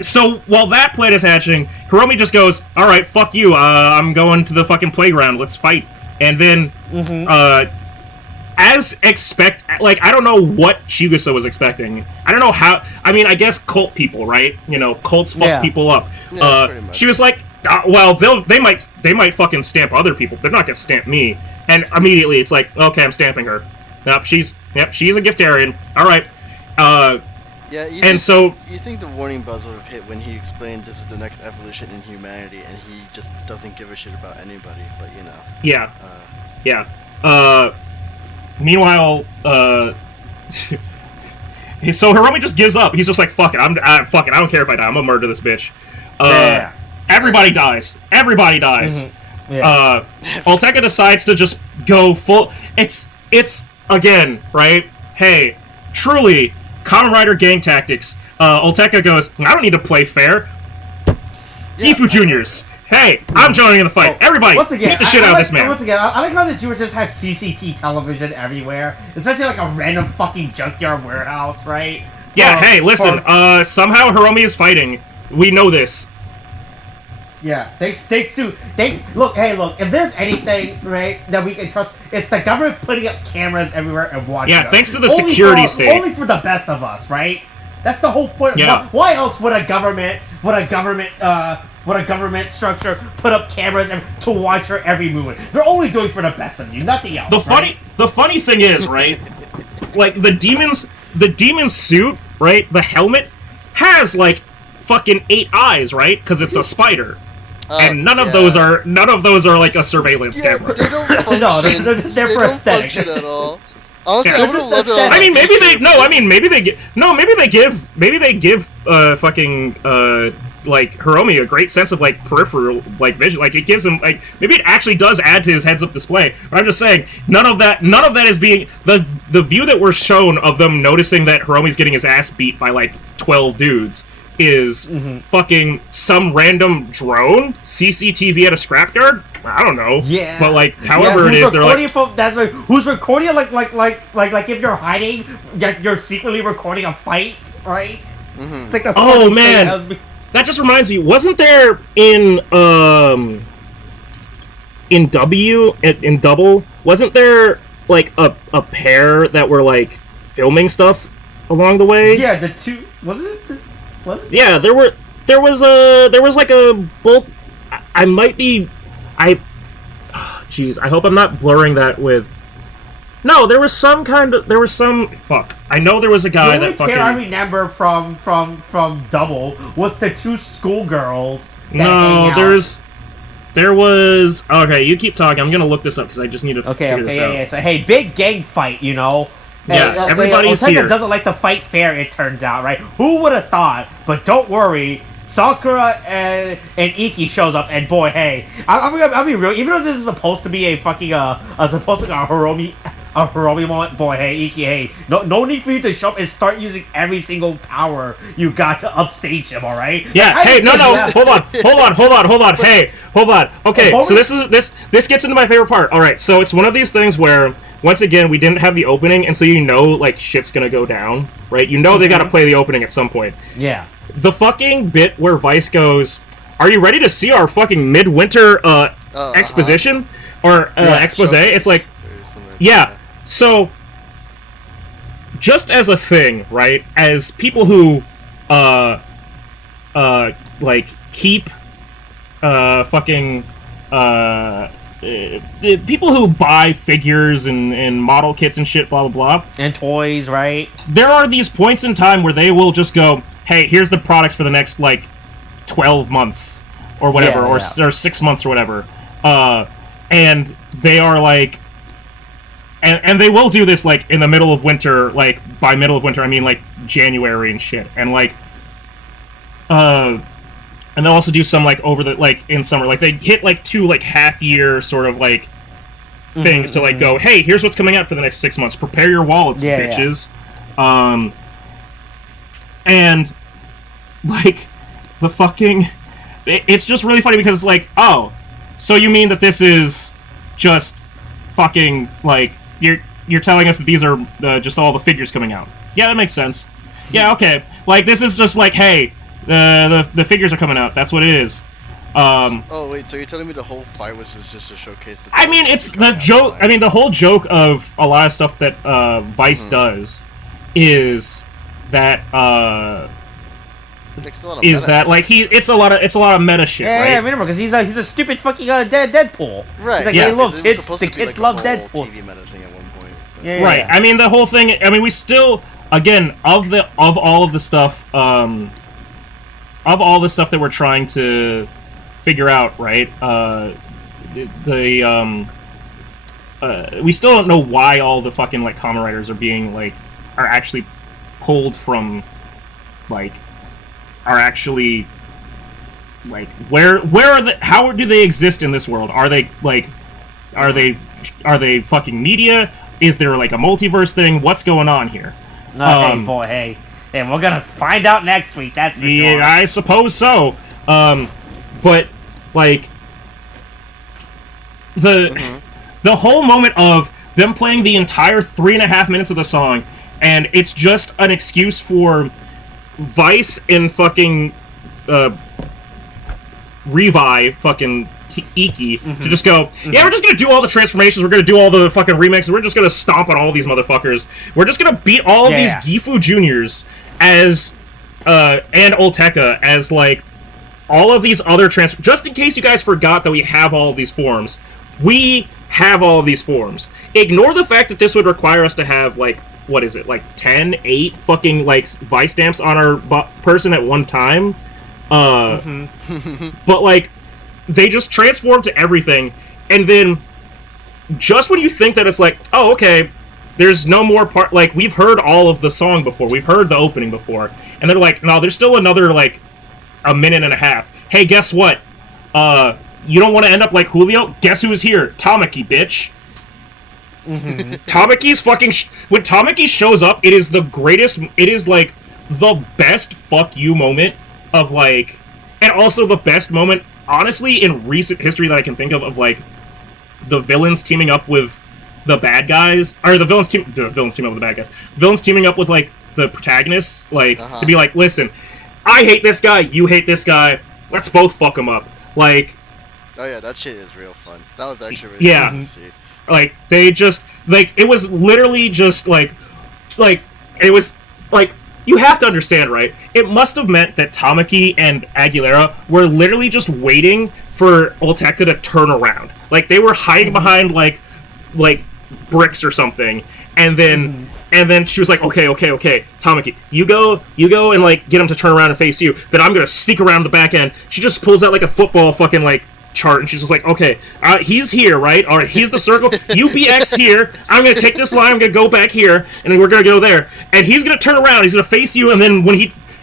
So while that plan is hatching, Hiromi just goes, "All right, fuck you. I'm going to the fucking playground. Let's fight." And then, as like, I don't know what Chigusa was expecting. I don't know how. I mean, I guess cult people, right? You know, cults fuck people up. Yeah, she was like, well, they might fucking stamp other people. They're not gonna stamp me. And immediately it's like, okay, I'm stamping her. Yep, she's a giftarian. All right. You think the warning buzz would have hit when he explained this is the next evolution in humanity, and he just doesn't give a shit about anybody, but you know. Yeah. Meanwhile, so Hiromi just gives up. He's just like, fuck it, fuck it, I don't care if I die, I'm gonna murder this bitch. Everybody dies. Olteka decides to just go full. It's again, right? Hey, truly, Kamen Rider gang tactics. Olteka goes, I don't need to play fair. Gifu Juniors. Hey, I'm joining in the fight. Everybody, beat the shit out of this man. Once again, I like how this viewer just has CCT television everywhere, especially like a random fucking junkyard warehouse, right? Yeah. Hey, listen. Somehow Hiromi is fighting. We know this. Yeah. Thanks. Look. If there's anything, right, that we can trust, it's the government putting up cameras everywhere and watching. Yeah. us. Thanks to the security state. Only for the best of us, right? That's the whole point. Yeah. Why else would a government with a government structure put up cameras and to watch your every movement. They're only doing for the best of you, nothing else. The funny thing is, right? Like the demon's suit, right? The helmet has like fucking 8 eyes, right? Because it's a spider. And none of those are like a surveillance camera. They don't function. No, they're just there for aesthetic. Function at all. Honestly, Yeah. I would have loved it. I mean, maybe they give fucking like Hiromi a great sense of like peripheral like vision. Like it gives him like maybe it actually does add to his heads-up display. But I'm just saying none of that is being the view that we're shown of them noticing that Hiromi's getting his ass beat by like 12 dudes is fucking some random drone CCTV at a scrapyard. I don't know. Yeah. But like, however it is, they're like, that's like who's recording? Like if you're hiding, you're secretly recording a fight, right? It's like the oh man, that just reminds me. Wasn't there in Double? Wasn't there like a pair that were like filming stuff along the way? Yeah, the two was it? Yeah, there was like a bulk. I might be. Jeez, I hope I'm not blurring that with. No, there was some. Fuck. I know there was a guy that fucking. The only pair I remember from Double was the two schoolgirls. No, there was. Okay, you keep talking. I'm gonna look this up because I just need to figure this out. Yeah. So hey, big gang fight, you know. Yeah, everybody's Oteka here. doesn't like to fight fair, it turns out, right? Who would have thought? But don't worry, Sakura and Iki shows up, and boy, hey, I'll be real. Even though this is supposed to be a fucking Hiromi moment, boy, hey, Iki, hey, no need for you to show up and start using every single power you got to upstage him, all right? Yeah. Hey, no, hold on. Hey, hold on. Okay, so this gets into my favorite part. All right, so it's one of these things where. Once again, we didn't have the opening, and so you know, like, shit's gonna go down, right? You know they gotta play the opening at some point. Yeah. The fucking bit where Vice goes, are you ready to see our fucking midwinter, exposition? Or, expose? It's like, yeah. So, just as a thing, right? As people who, like, keep, fucking, people who buy figures and model kits and shit, blah, blah, blah. And toys, right? There are these points in time where they will just go, hey, here's the products for the next, like, 12 months or whatever, or 6 months or whatever. And they are, like... And they will do this, like, in the middle of winter, like, by middle of winter, I mean, like, January and shit. And, like... And they'll also do some, like, over the, like, in summer. Like, they hit, like, 2, like, half-year sort of, like, things to, like, go, hey, here's what's coming out for the next 6 months. Prepare your wallets, bitches. Yeah. And, like, the fucking... It's just really funny because it's like, oh, so you mean that this is just fucking, like, you're telling us that these are just all the figures coming out. Yeah, that makes sense. Yeah, okay. Like, this is just like, hey... The figures are coming out. That's what it is. Oh wait, so you're telling me the whole fight was just to showcase the... I mean, it's the joke. I mean, the whole joke of a lot of stuff that Vice does is that like it's a lot of meta shit. Yeah, right? yeah, remember because he's a stupid fucking Deadpool. Right. He's like, yeah. The kids love Deadpool. TV meta thing at one point. But... Yeah, right. Yeah. I mean, the whole thing. I mean, we still again of all of the stuff. Of all the stuff that we're trying to figure out, right? We still don't know why all the fucking like Kamen Riders are actually pulled from, like, are actually like where are the how do they exist in this world? Are they like are they fucking media? Is there like a multiverse thing? What's going on here? Hey, boy, hey. And we're gonna find out next week, that's for sure. I suppose so. But, like, the whole moment of them playing the entire 3.5 minutes of the song, and it's just an excuse for Vice and fucking Revive, fucking Iki, to just go, yeah, we're just gonna do all the transformations, we're gonna do all the fucking remixes, we're just gonna stomp on all these motherfuckers, we're just gonna beat all of these Gifu Juniors as and Olteka as like all of these other just in case you guys forgot that we have all of these forms, we have all of these forms. Ignore the fact that this would require us to have, like, what is it, like 8 fucking, like, vice stamps on our person at one time. But, like, they just transform to everything, and then just when you think that it's like, oh, okay, there's no more part, like, we've heard all of the song before, we've heard the opening before, and they're like, no, there's still another, like, a minute and a half. Hey, guess what? You don't want to end up like Julio? Guess who's here? Tamaki, bitch. Tamaki's fucking... when Tamaki shows up, it is the greatest... it is, like, the best fuck you moment of, like... and also the best moment, honestly, in recent history that I can think of, like, the villains teaming up with the bad guys... or the villains teaming up with the bad guys. Villains teaming up with, like, the protagonists, like, to be like, listen, I hate this guy, you hate this guy, let's both fuck him up. Like... oh yeah, that shit is real fun. That was actually really fun to see. Like, they just, like, it was literally just, like, it was, like, you have to understand, right? It must have meant that Tamaki and Aguilera were literally just waiting for Olteca to turn around. Like, they were hiding behind, like, bricks or something, and then she was like, okay, Tamaki, you go and, like, get him to turn around and face you, then I'm gonna sneak around the back end. She just pulls out, like, a football fucking, like, chart, and she's just like, okay, he's here, right? All right, he's the circle. You be X here. I'm gonna take this line. I'm gonna go back here, and then we're gonna go there. And he's gonna turn around. He's gonna face you, and then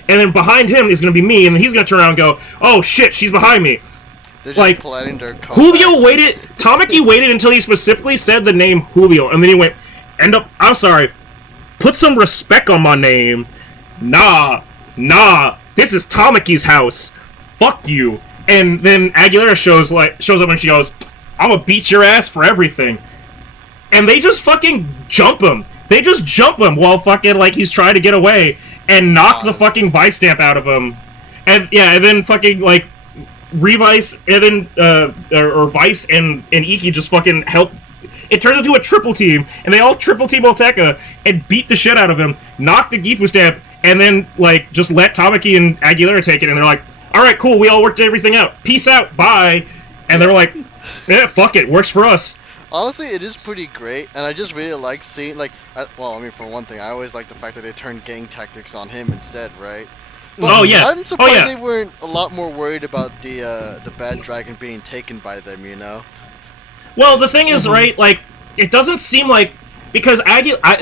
then behind him is gonna be me, and then he's gonna turn around and go, oh shit, she's behind me. They're just like, planning their Julio waited. Tamaki waited until he specifically said the name Julio, and then he went, I'm sorry, put some respect on my name. Nah, this is Tamaki's house. Fuck you. And then Aguilera shows up and she goes, I'm gonna beat your ass for everything. And they just fucking jump him. They just jump him while fucking, like, he's trying to get away and knock the fucking vice stamp out of him. And, yeah, and then fucking, like, Revice, and then, or Vice and Iki just fucking help. It turns into a triple team, and they all triple team Olteca and beat the shit out of him, knock the Gifu stamp, and then, like, just let Tamaki and Aguilera take it, and they're like, alright, cool, we all worked everything out. Peace out, bye. And they're like, yeah, fuck it, works for us. Honestly, it is pretty great, and I just really like seeing, like, well, I mean, for one thing, I always like the fact that they turned gang tactics on him instead, right? But oh, yeah. I'm surprised they weren't a lot more worried about the bad dragon being taken by them, you know? Well, the thing is, right, like, it doesn't seem like, because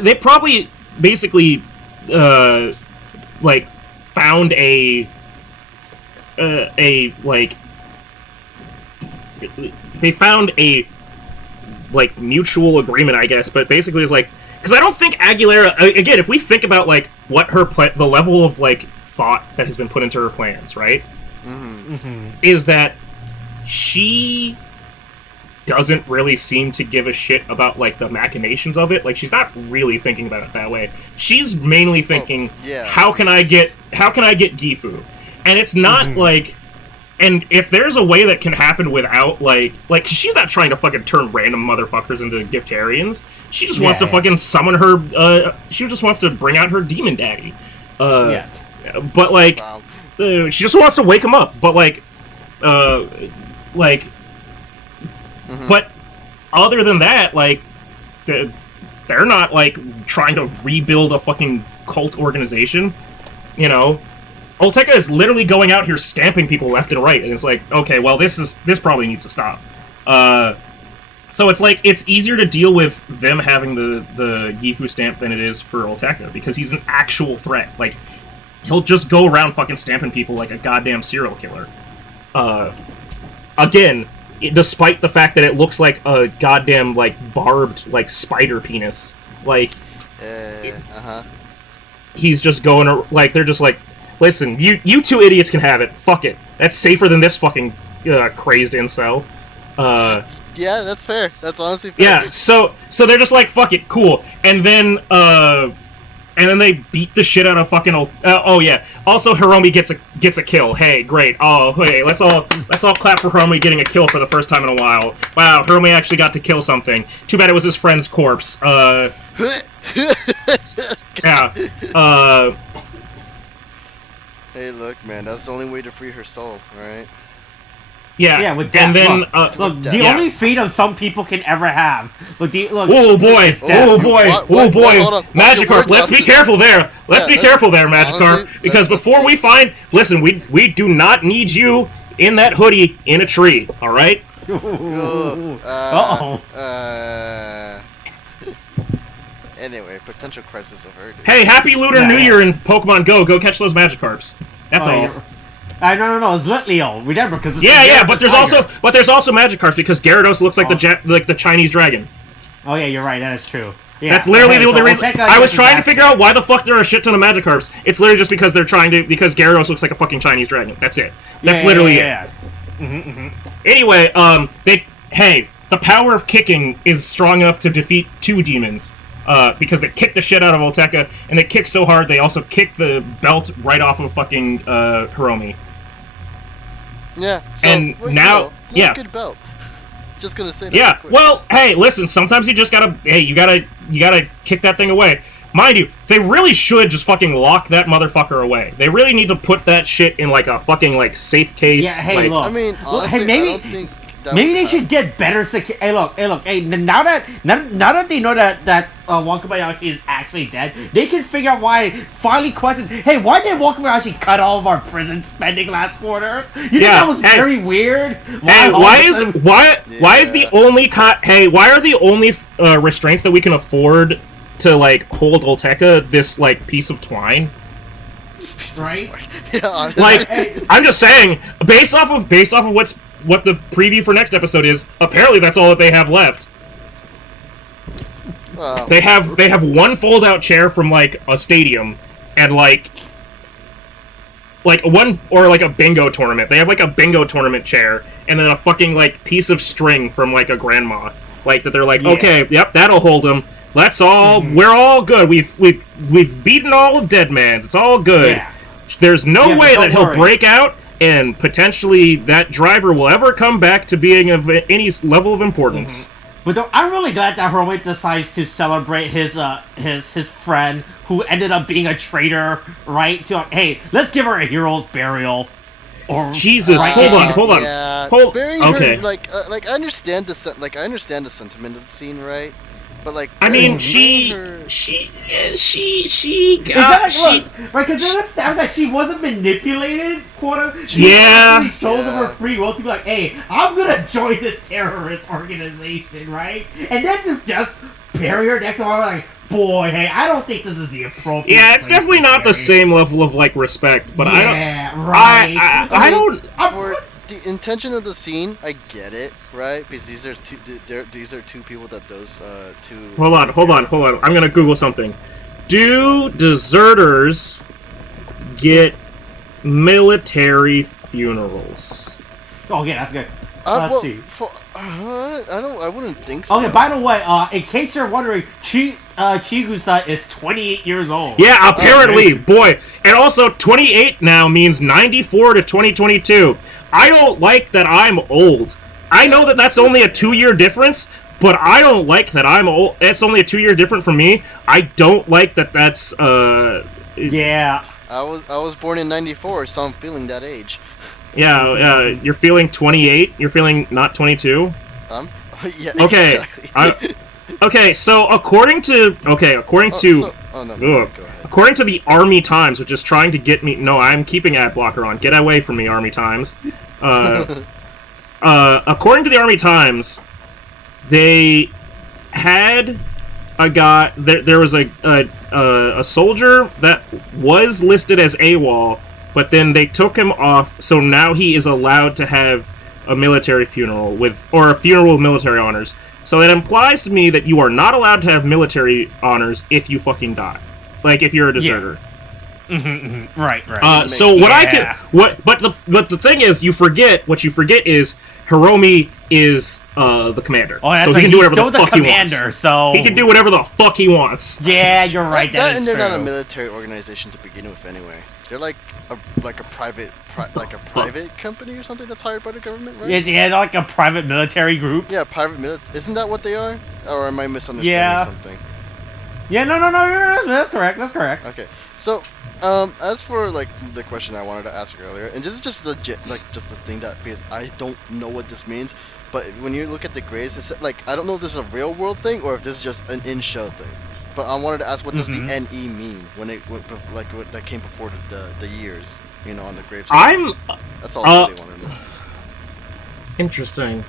they probably basically, like, found they found a, like, mutual agreement, I guess, but basically it's like, because I don't think Aguilera, again, if we think about, like, what the level of, like, thought that has been put into her plans, right, is that she doesn't really seem to give a shit about, like, the machinations of it. Like, she's not really thinking about it that way. She's mainly thinking, how can I get Gifu? And it's not, like... and if there's a way that can happen without, like, she's not trying to fucking turn random motherfuckers into Giftarians. She just wants to fucking summon her, she just wants to bring out her demon daddy. But, like, she just wants to wake him up. But, like, but other than that, like, they're not, like, trying to rebuild a fucking cult organization, you know? Olteca is literally going out here stamping people left and right, and it's like, okay, well, this probably needs to stop. So it's like, it's easier to deal with them having the Gifu stamp than it is for Olteca, because he's an actual threat. Like, he'll just go around fucking stamping people like a goddamn serial killer. Again, despite the fact that it looks like a goddamn, like, barbed, like, spider penis. Like, he's just going, like, they're just like, listen, you two idiots can have it. Fuck it. That's safer than this fucking crazed incel. Yeah, that's fair. That's honestly fair. Yeah, so they're just like, fuck it, cool. And then they beat the shit out of fucking oh yeah. Also, Hiromi gets a kill. Hey, great. Oh, hey, let's all clap for Hiromi getting a kill for the first time in a while. Wow, Hiromi actually got to kill something. Too bad it was his friend's corpse. Yeah. Hey, Hey, look, man, that's the only way to free her soul, alright? Yeah, with death. And then, look, the only freedom some people can ever have. Look, oh boy, Magikarp, let's be careful there. Let's be careful there, Magikarp, because before we find, listen, we do not need you in that hoodie in a tree, all right? Anyway, potential crisis averted. Hey, happy Lunar New Year in Pokemon Go. Go catch those Magikarps. That's all. No, it's Litleo. Remember, because but there's also Magikarps because Gyarados looks like the Chinese dragon. Oh yeah, you're right. That is true. Yeah. That's literally the only reason. I was trying to figure out why the fuck there are a shit ton of Magikarps. It's literally just because they're because Gyarados looks like a fucking Chinese dragon. That's it. That's literally it. Anyway, the power of kicking is strong enough to defeat 2 demons. Because they kicked the shit out of Olteka, and they kicked so hard they also kicked the belt right off of fucking Hiromi. Yeah. So, and now, good belt. Just gonna say that. Yeah. Well, hey, listen. Sometimes you just gotta. Hey, you gotta kick that thing away. Mind you, they really should just fucking lock that motherfucker away. They really need to put that shit in like a fucking like safe case. Yeah. Hey, look. I mean, honestly, maybe. I don't think Maybe they should get better security. Hey, look. Hey, now that they know that Wakabayashi is actually dead, they can figure out why. Finally, question. Hey, why did Wakabayashi cut all of our prison spending last quarter? You think that was very weird? Why is the only why are the only restraints that we can afford to like hold Olteka this like piece of twine? Right? Yeah. Like, I'm just saying, based off of what the preview for next episode is, apparently that's all that they have left. Wow. They have one fold-out chair from like a stadium, and like one or like a bingo tournament. They have like a bingo tournament chair, and then a fucking like piece of string from like a grandma. Like that they're like, okay, yep, that'll hold them. That's all. We're all good. We've beaten all of Deadman's. It's all good. Yeah. There's no way that he'll break out, and potentially that driver will ever come back to being of any level of importance. But I'm really glad that Hiromi decides to celebrate his friend who ended up being a traitor, right? Hey, let's give her a hero's burial. Or, Jesus, right? hold on. Yeah, okay. Her, like I understand the sentiment of the scene, right? But like, I mean, right? Because then established that she wasn't manipulated, She actually chose of her free will to be like, hey, I'm gonna join this terrorist organization, right? And then to just bury her next to her, like, boy, hey, I don't think this is the appropriate. Yeah, it's definitely not the same level of like respect, but I don't. The intention of the scene, I get it, right? Because these are two people that those two. Hold on. I'm gonna Google something. Do deserters get military funerals? Oh yeah, that's good. Let's see. I wouldn't think so. Okay, by the way, in case you're wondering, Chigusa is 28 years old. Yeah, apparently, boy. And also, 28 now means 94 to 2022. I don't like that I'm old. I know that that's only a 2-year difference, but I don't like that I'm old. It's only a 2-year difference for me. I don't like that that's, Yeah. I was born in 94, so I'm feeling that age. Yeah, you're feeling 28? You're feeling not 22? Yeah, okay. Exactly. Okay, so according to the Army Times, which is trying to get me. No, I'm keeping ad blocker on. Get away from me, Army Times. According to the Army Times, they had a guy. There was a soldier that was listed as AWOL, but then they took him off. So now he is allowed to have a military funeral or a funeral with military honors. So that implies to me that you are not allowed to have military honors if you fucking die, like if you're a deserter. Yeah. Right. So but the thing is, what you forget is Hiromi is the commander. Oh, that's so he can do whatever the fuck he wants. So he can do whatever the fuck he wants. Yeah, you're right. That is and they're true. not a military organization to begin with, anyway. They're like a private company or something that's hired by the government, right? Yeah, like a private military group. Yeah, private military. Isn't that what they are? Or am I misunderstanding something? Yeah, no, that's correct. That's correct. Okay, so as for like the question I wanted to ask earlier, and this is just legit, like just the thing that, because I don't know what this means, but when you look at the grades, it's like I don't know if this is a real world thing or if this is just an in-show thing. But I wanted to ask, what does the NE mean when it like that came before the years, you know, on the grades? That's all I really want to know. Interesting.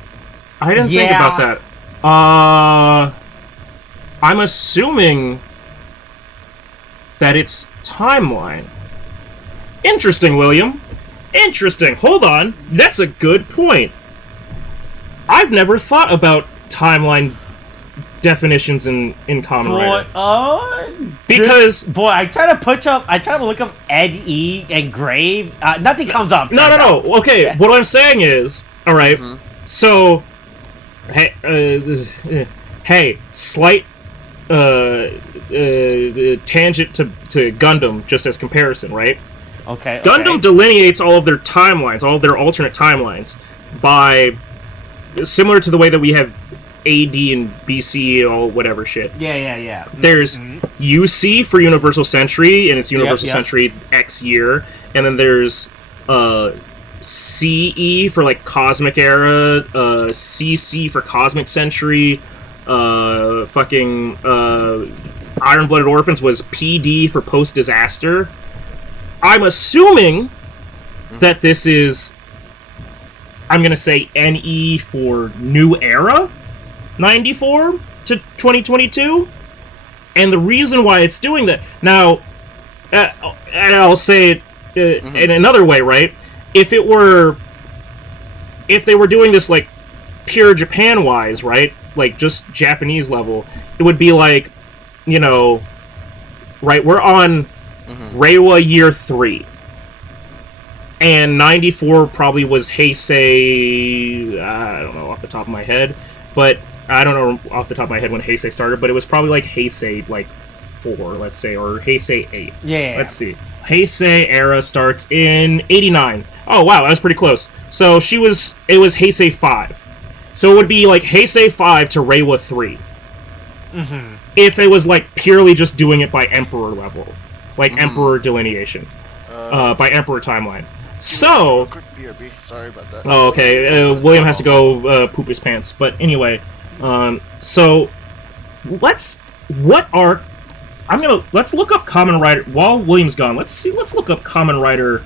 I didn't think about that. I'm assuming that it's timeline. Interesting, William. Interesting. Hold on. That's a good point. I've never thought about timeline definitions in Kamen Rider. Because I try to look up NE and grave. Nothing comes up. No. Okay, yeah. What I'm saying is, all right. So, hey, slight tangent to Gundam, just as comparison, right? Okay. Gundam delineates all of their timelines, all of their alternate timelines, by similar to the way that we have AD and BC or whatever shit. Yeah. There's UC for Universal Century, and it's Universal Century X year, and then there's CE for like Cosmic Era, CC for Cosmic Century, Iron-Blooded Orphans was PD for Post-Disaster. I'm assuming that this is, I'm gonna say NE for New Era, 94 to 2022, and the reason why it's doing that now, and I'll say it in another way, right? If they were doing this like pure Japan wise, right, like just Japanese level, it would be like, you know, right, we're on Reiwa year 3. And 94 probably was Heisei, I don't know off the top of my head, but I don't know off the top of my head when Heisei started, but it was probably like Heisei like 4, let's say, or Heisei 8. Yeah. Let's see. Heisei era starts in 89. Oh wow, that was pretty close. So it was Heisei 5. So it would be like Heisei 5 to Reiwa 3. If it was like purely just doing it by Emperor level. Like Emperor delineation. By Emperor timeline. So... Quick BRB. Sorry about that. Oh, okay. William has to go poop his pants. But anyway, so let's look up Kamen Rider while William's gone. Let's look up Kamen Rider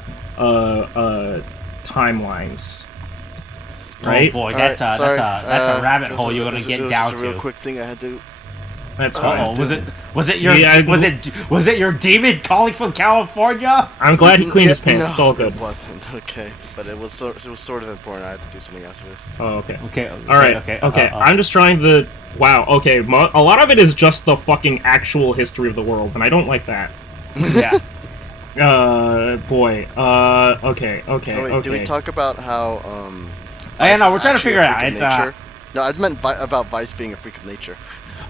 timelines. Right? Oh boy, that's a rabbit hole you're gonna get down to. It was a real quick thing I had to. That's fine. Was it your demon calling from California? I'm glad he cleaned his pants. No, it's all good. It wasn't okay, but it was sort of important. I had to do something after this. Oh, okay. Okay. All right. Okay. I'm just trying to. Wow. Okay. A lot of it is just the fucking actual history of the world, and I don't like that. Yeah. Boy. Okay. Oh, wait, did we talk about how no, we're trying to figure it out. It's No, I meant about Vice being a freak of nature.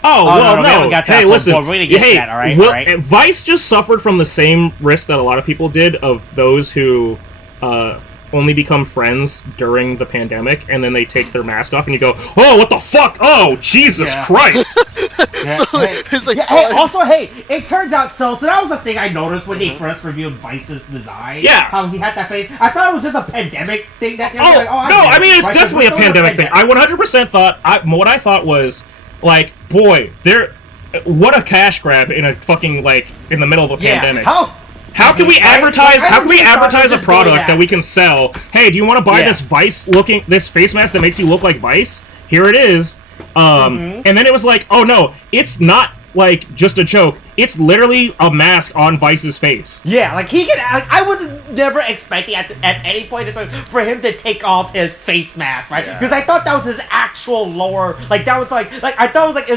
Oh, well, no. Hey, listen. That, all right? Vice just suffered from the same risk that a lot of people did of those who only become friends during the pandemic, and then they take their mask off, and you go, oh, what the fuck? Oh, Jesus Christ! Also, it turns out, so that was the thing I noticed when he first reviewed Vice's design. Yeah. How he had that face. I thought it was just a pandemic thing that they were it's definitely a pandemic thing. I 100% thought, what I thought was, like, boy, what a cash grab in a fucking, like, in the middle of a pandemic. How can we advertise? How can we advertise a product that we can sell? Hey, do you want to buy this this face mask that makes you look like Vice? Here it is. And then it was like, oh no, it's not like just a joke. It's literally a mask on Vice's face. Yeah, like he can. I was never expecting at any point for him to take off his face mask, right? Because I thought that was his actual lower. Like that was like I thought it was like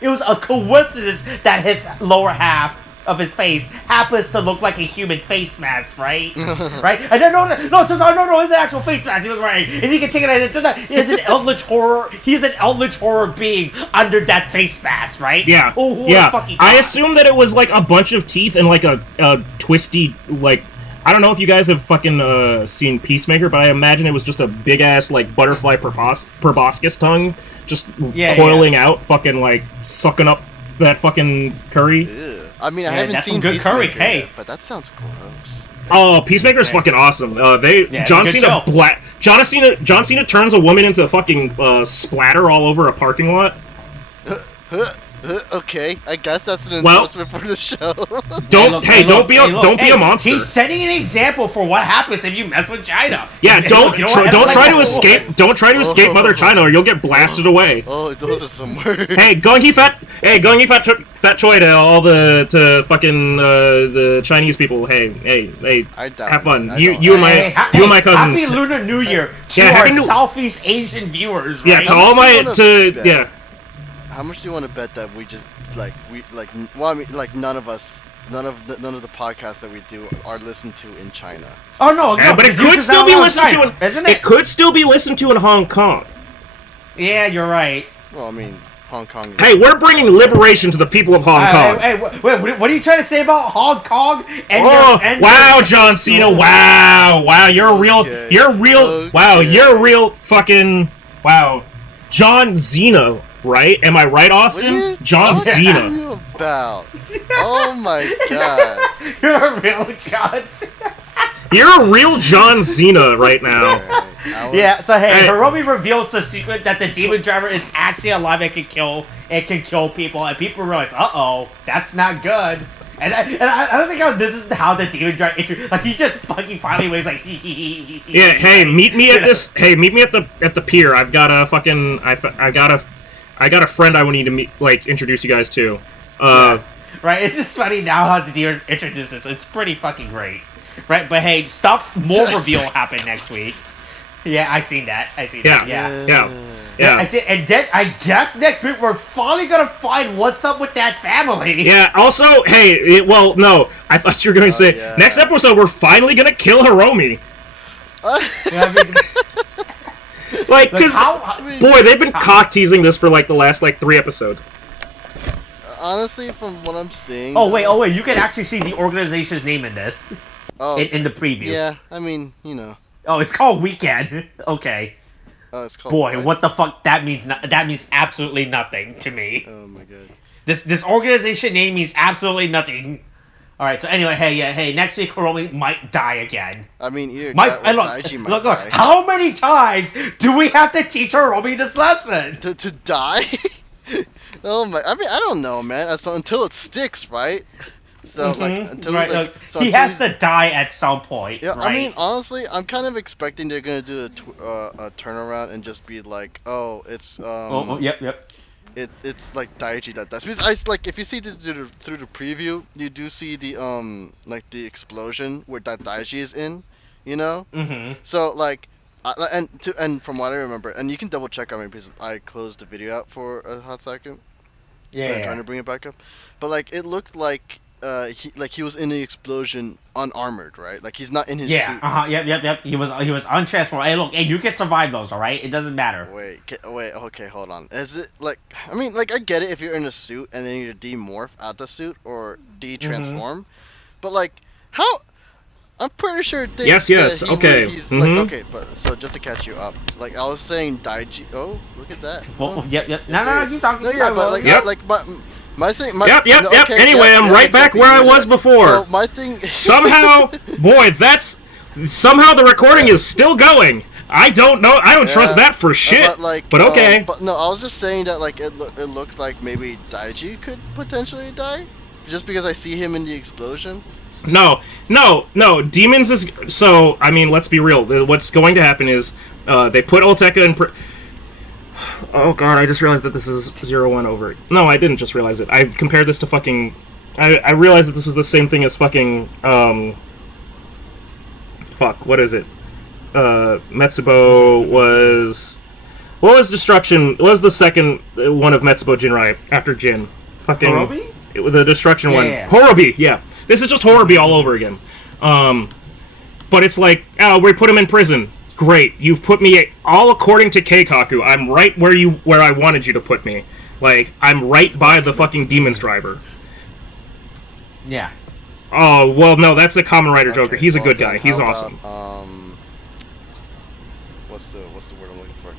it was a coincidence that his lower half of his face happens to look like a human face mask, right? Right? And then no, it's an actual face mask he was wearing, and he can take it. And it's just he's an eldritch horror. He's an eldritch horror being under that face mask, right? Yeah. I assume that it was like a bunch of teeth and like a twisty like. I don't know if you guys have fucking seen Peacemaker, but I imagine it was just a big ass like butterfly proboscis tongue just coiling out, fucking like sucking up That fucking curry. Ew. I mean, I haven't seen good curry. Hey, but that sounds gross. Oh, Peacemaker's fucking awesome. John Cena turns a woman into fucking splatter all over a parking lot. Okay, I guess that's an endorsement for the show. Don't be a monster. He's setting an example for what happens if you mess with China. Yeah, don't try to escape. Don't try to escape Mother China, or you'll get blasted away. Oh, those are some words. Hey, fat choi to all the fucking the Chinese people. Hey, have fun. You and my cousins. Happy Lunar New Year to our Southeast Asian viewers. Right? Yeah, to all my How much do you want to bet that we just none of the podcasts that we do are listened to in China? Oh no, but it could still be listened to isn't it? It could still be listened to in Hong Kong. Yeah, you're right. Well, I mean, Hong Kong. Hey, we're bringing liberation to the people of Hong Kong. Hey, wait, what are you trying to say about Hong Kong? Wow, John Cena! Wow, you're real fucking John Cena. Right? Am I right, Austin? John Cena. What are you about? Oh my god. You're a real John Cena. You're a real John Cena right now. Yeah, so hey, Hiromi reveals the secret that the demon driver is actually alive and can kill people, and people realize, uh-oh, that's not good. And I don't think this is how the demon driver he just fucking finally waves like Yeah, hey, meet me at the pier. I've got a fucking I got a friend I would need to introduce you guys to. Right, it's just funny now how the deer introduces. It's pretty fucking great. Right, but hey, more reveal happen next week. Yeah, I seen that. Yeah. I see, and then I guess next week we're finally gonna find what's up with that family. Yeah. Also, hey, no, I thought you were gonna say next episode we're finally gonna kill Hiromi. Boy, they've been cock teasing this for the last 3 episodes. Honestly, from what I'm seeing. Oh wait, you can actually see the organization's name in this. Oh. In the preview. Yeah, I mean, you know. Oh, it's called Weekend. Okay. Oh, it's called. Boy, what the fuck? That means that means absolutely nothing to me. Oh my god. This organization name means absolutely nothing. All right. So anyway, hey, next week Hiromi might die again. I mean, look, how many times do we have to teach Hiromi this lesson? To die? Oh my! I mean, I don't know, man. So until it sticks, right? So he has to die at some point. Yeah, right? I mean, honestly, I'm kind of expecting they're gonna do a turnaround and just be like, oh, it's yep. It's like Daichi that dies. Because if you see through the preview, you do see the the explosion where that Daichi is in, you know. Mm-hmm. So and from what I remember, and you can double check on me because I closed the video out for a hot second. Yeah. Trying to bring it back up, but it looked like he was in the explosion unarmored, right? Like he's not in his suit. Yep. He was untransformed. Hey, look, you can survive those, all right? It doesn't matter. Wait, okay, hold on. Is it I mean, I get it if you're in a suit and then you demorph out the suit or de-transform, but how? I'm pretty sure. Yes. Okay. Okay, but so just to catch you up, I was saying, Daichi. Oh, look at that. Well, yep. No, you talking. No, yeah, but my thing. Yep. Okay, anyway, I'm right back where I was before. So my thing. Somehow, somehow the recording is still going. I don't know. I don't trust that for shit. But okay. But no, I was just saying that it looked like maybe Daichi could potentially die, just because I see him in the explosion. No. Demons is so. I mean, let's be real. What's going to happen is they put Olteka in. Oh god, I just realized that this is 0-1 over. No, I didn't just realize it. I compared this to fucking. I realized that this was the same thing as fucking. Fuck. What is it? Metsubo was. What was Destruction? What was the second one of Metsubo Jinrai after Jin? Fucking. Horobi? The Destruction one. Horobi. Yeah. This is just Horobi all over again. But it's we put him in prison. Great. You've put me all according to Keikaku. I'm right where I wanted you to put me. I'm right by the fucking Demon's Driver. Yeah. Oh, well, no, that's the Kamen Rider Joker. He's a good guy. He's awesome. What's the word I'm looking for?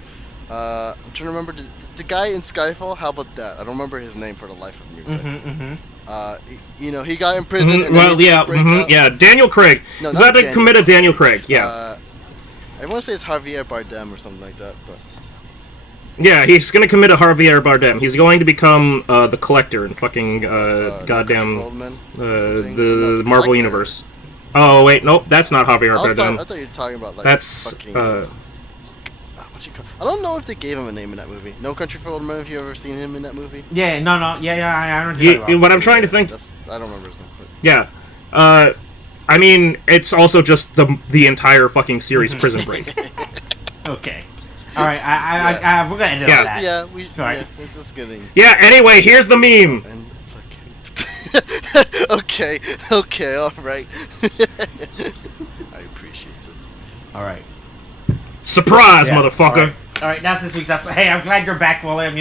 I'm trying to remember the guy in Skyfall. How about that? I don't remember his name for the life of me. He got imprisoned. And yeah, Daniel Craig. No, He's about to commit a Daniel Craig. Yeah. I want to say it's Javier Bardem or something like that, but. Yeah, he's gonna commit a Javier Bardem. He's going to become the Collector in fucking goddamn the Marvel Collector. Universe. Oh wait, nope, that's not Javier Bardem. I thought you were talking about like that's fucking. I don't know if they gave him a name in that movie. No Country for Old Men. Have you ever seen him in that movie? Yeah, no, I don't know. What I'm trying to think. I don't remember his name. But. Yeah, I mean, it's also just the entire fucking series Prison Break. Okay. All right, we're gonna end it on that. Yeah, right. We're just getting. Yeah. Anyway, here's the meme. Okay, all right. I appreciate this. All right. Surprise, motherfucker. All right, that's this week's episode. Hey, I'm glad you're back, William.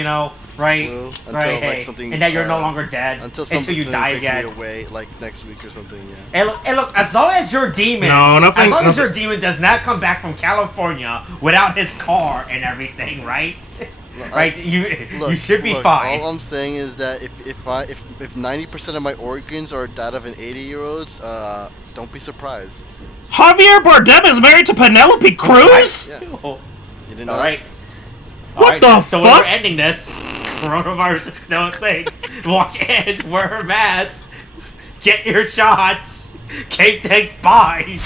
Right? Well, until, right. Like, something, and that you're no longer dead. Until something you die takes again. me away, like next week or something. Yeah. Hey, look. As long as your demon, as your demon does not come back from California without his car and everything, right? Right, you should be fine. All I'm saying is that if 90% of my organs are that of an 80-year-old's, don't be surprised. Javier Bardem is married to Penelope Cruz? Yeah. You didn't know? All right. What the fuck? So we're ending this. Coronavirus is no thing. Wash your hands, wear a mask, get your shots. Kate, thanks, bye.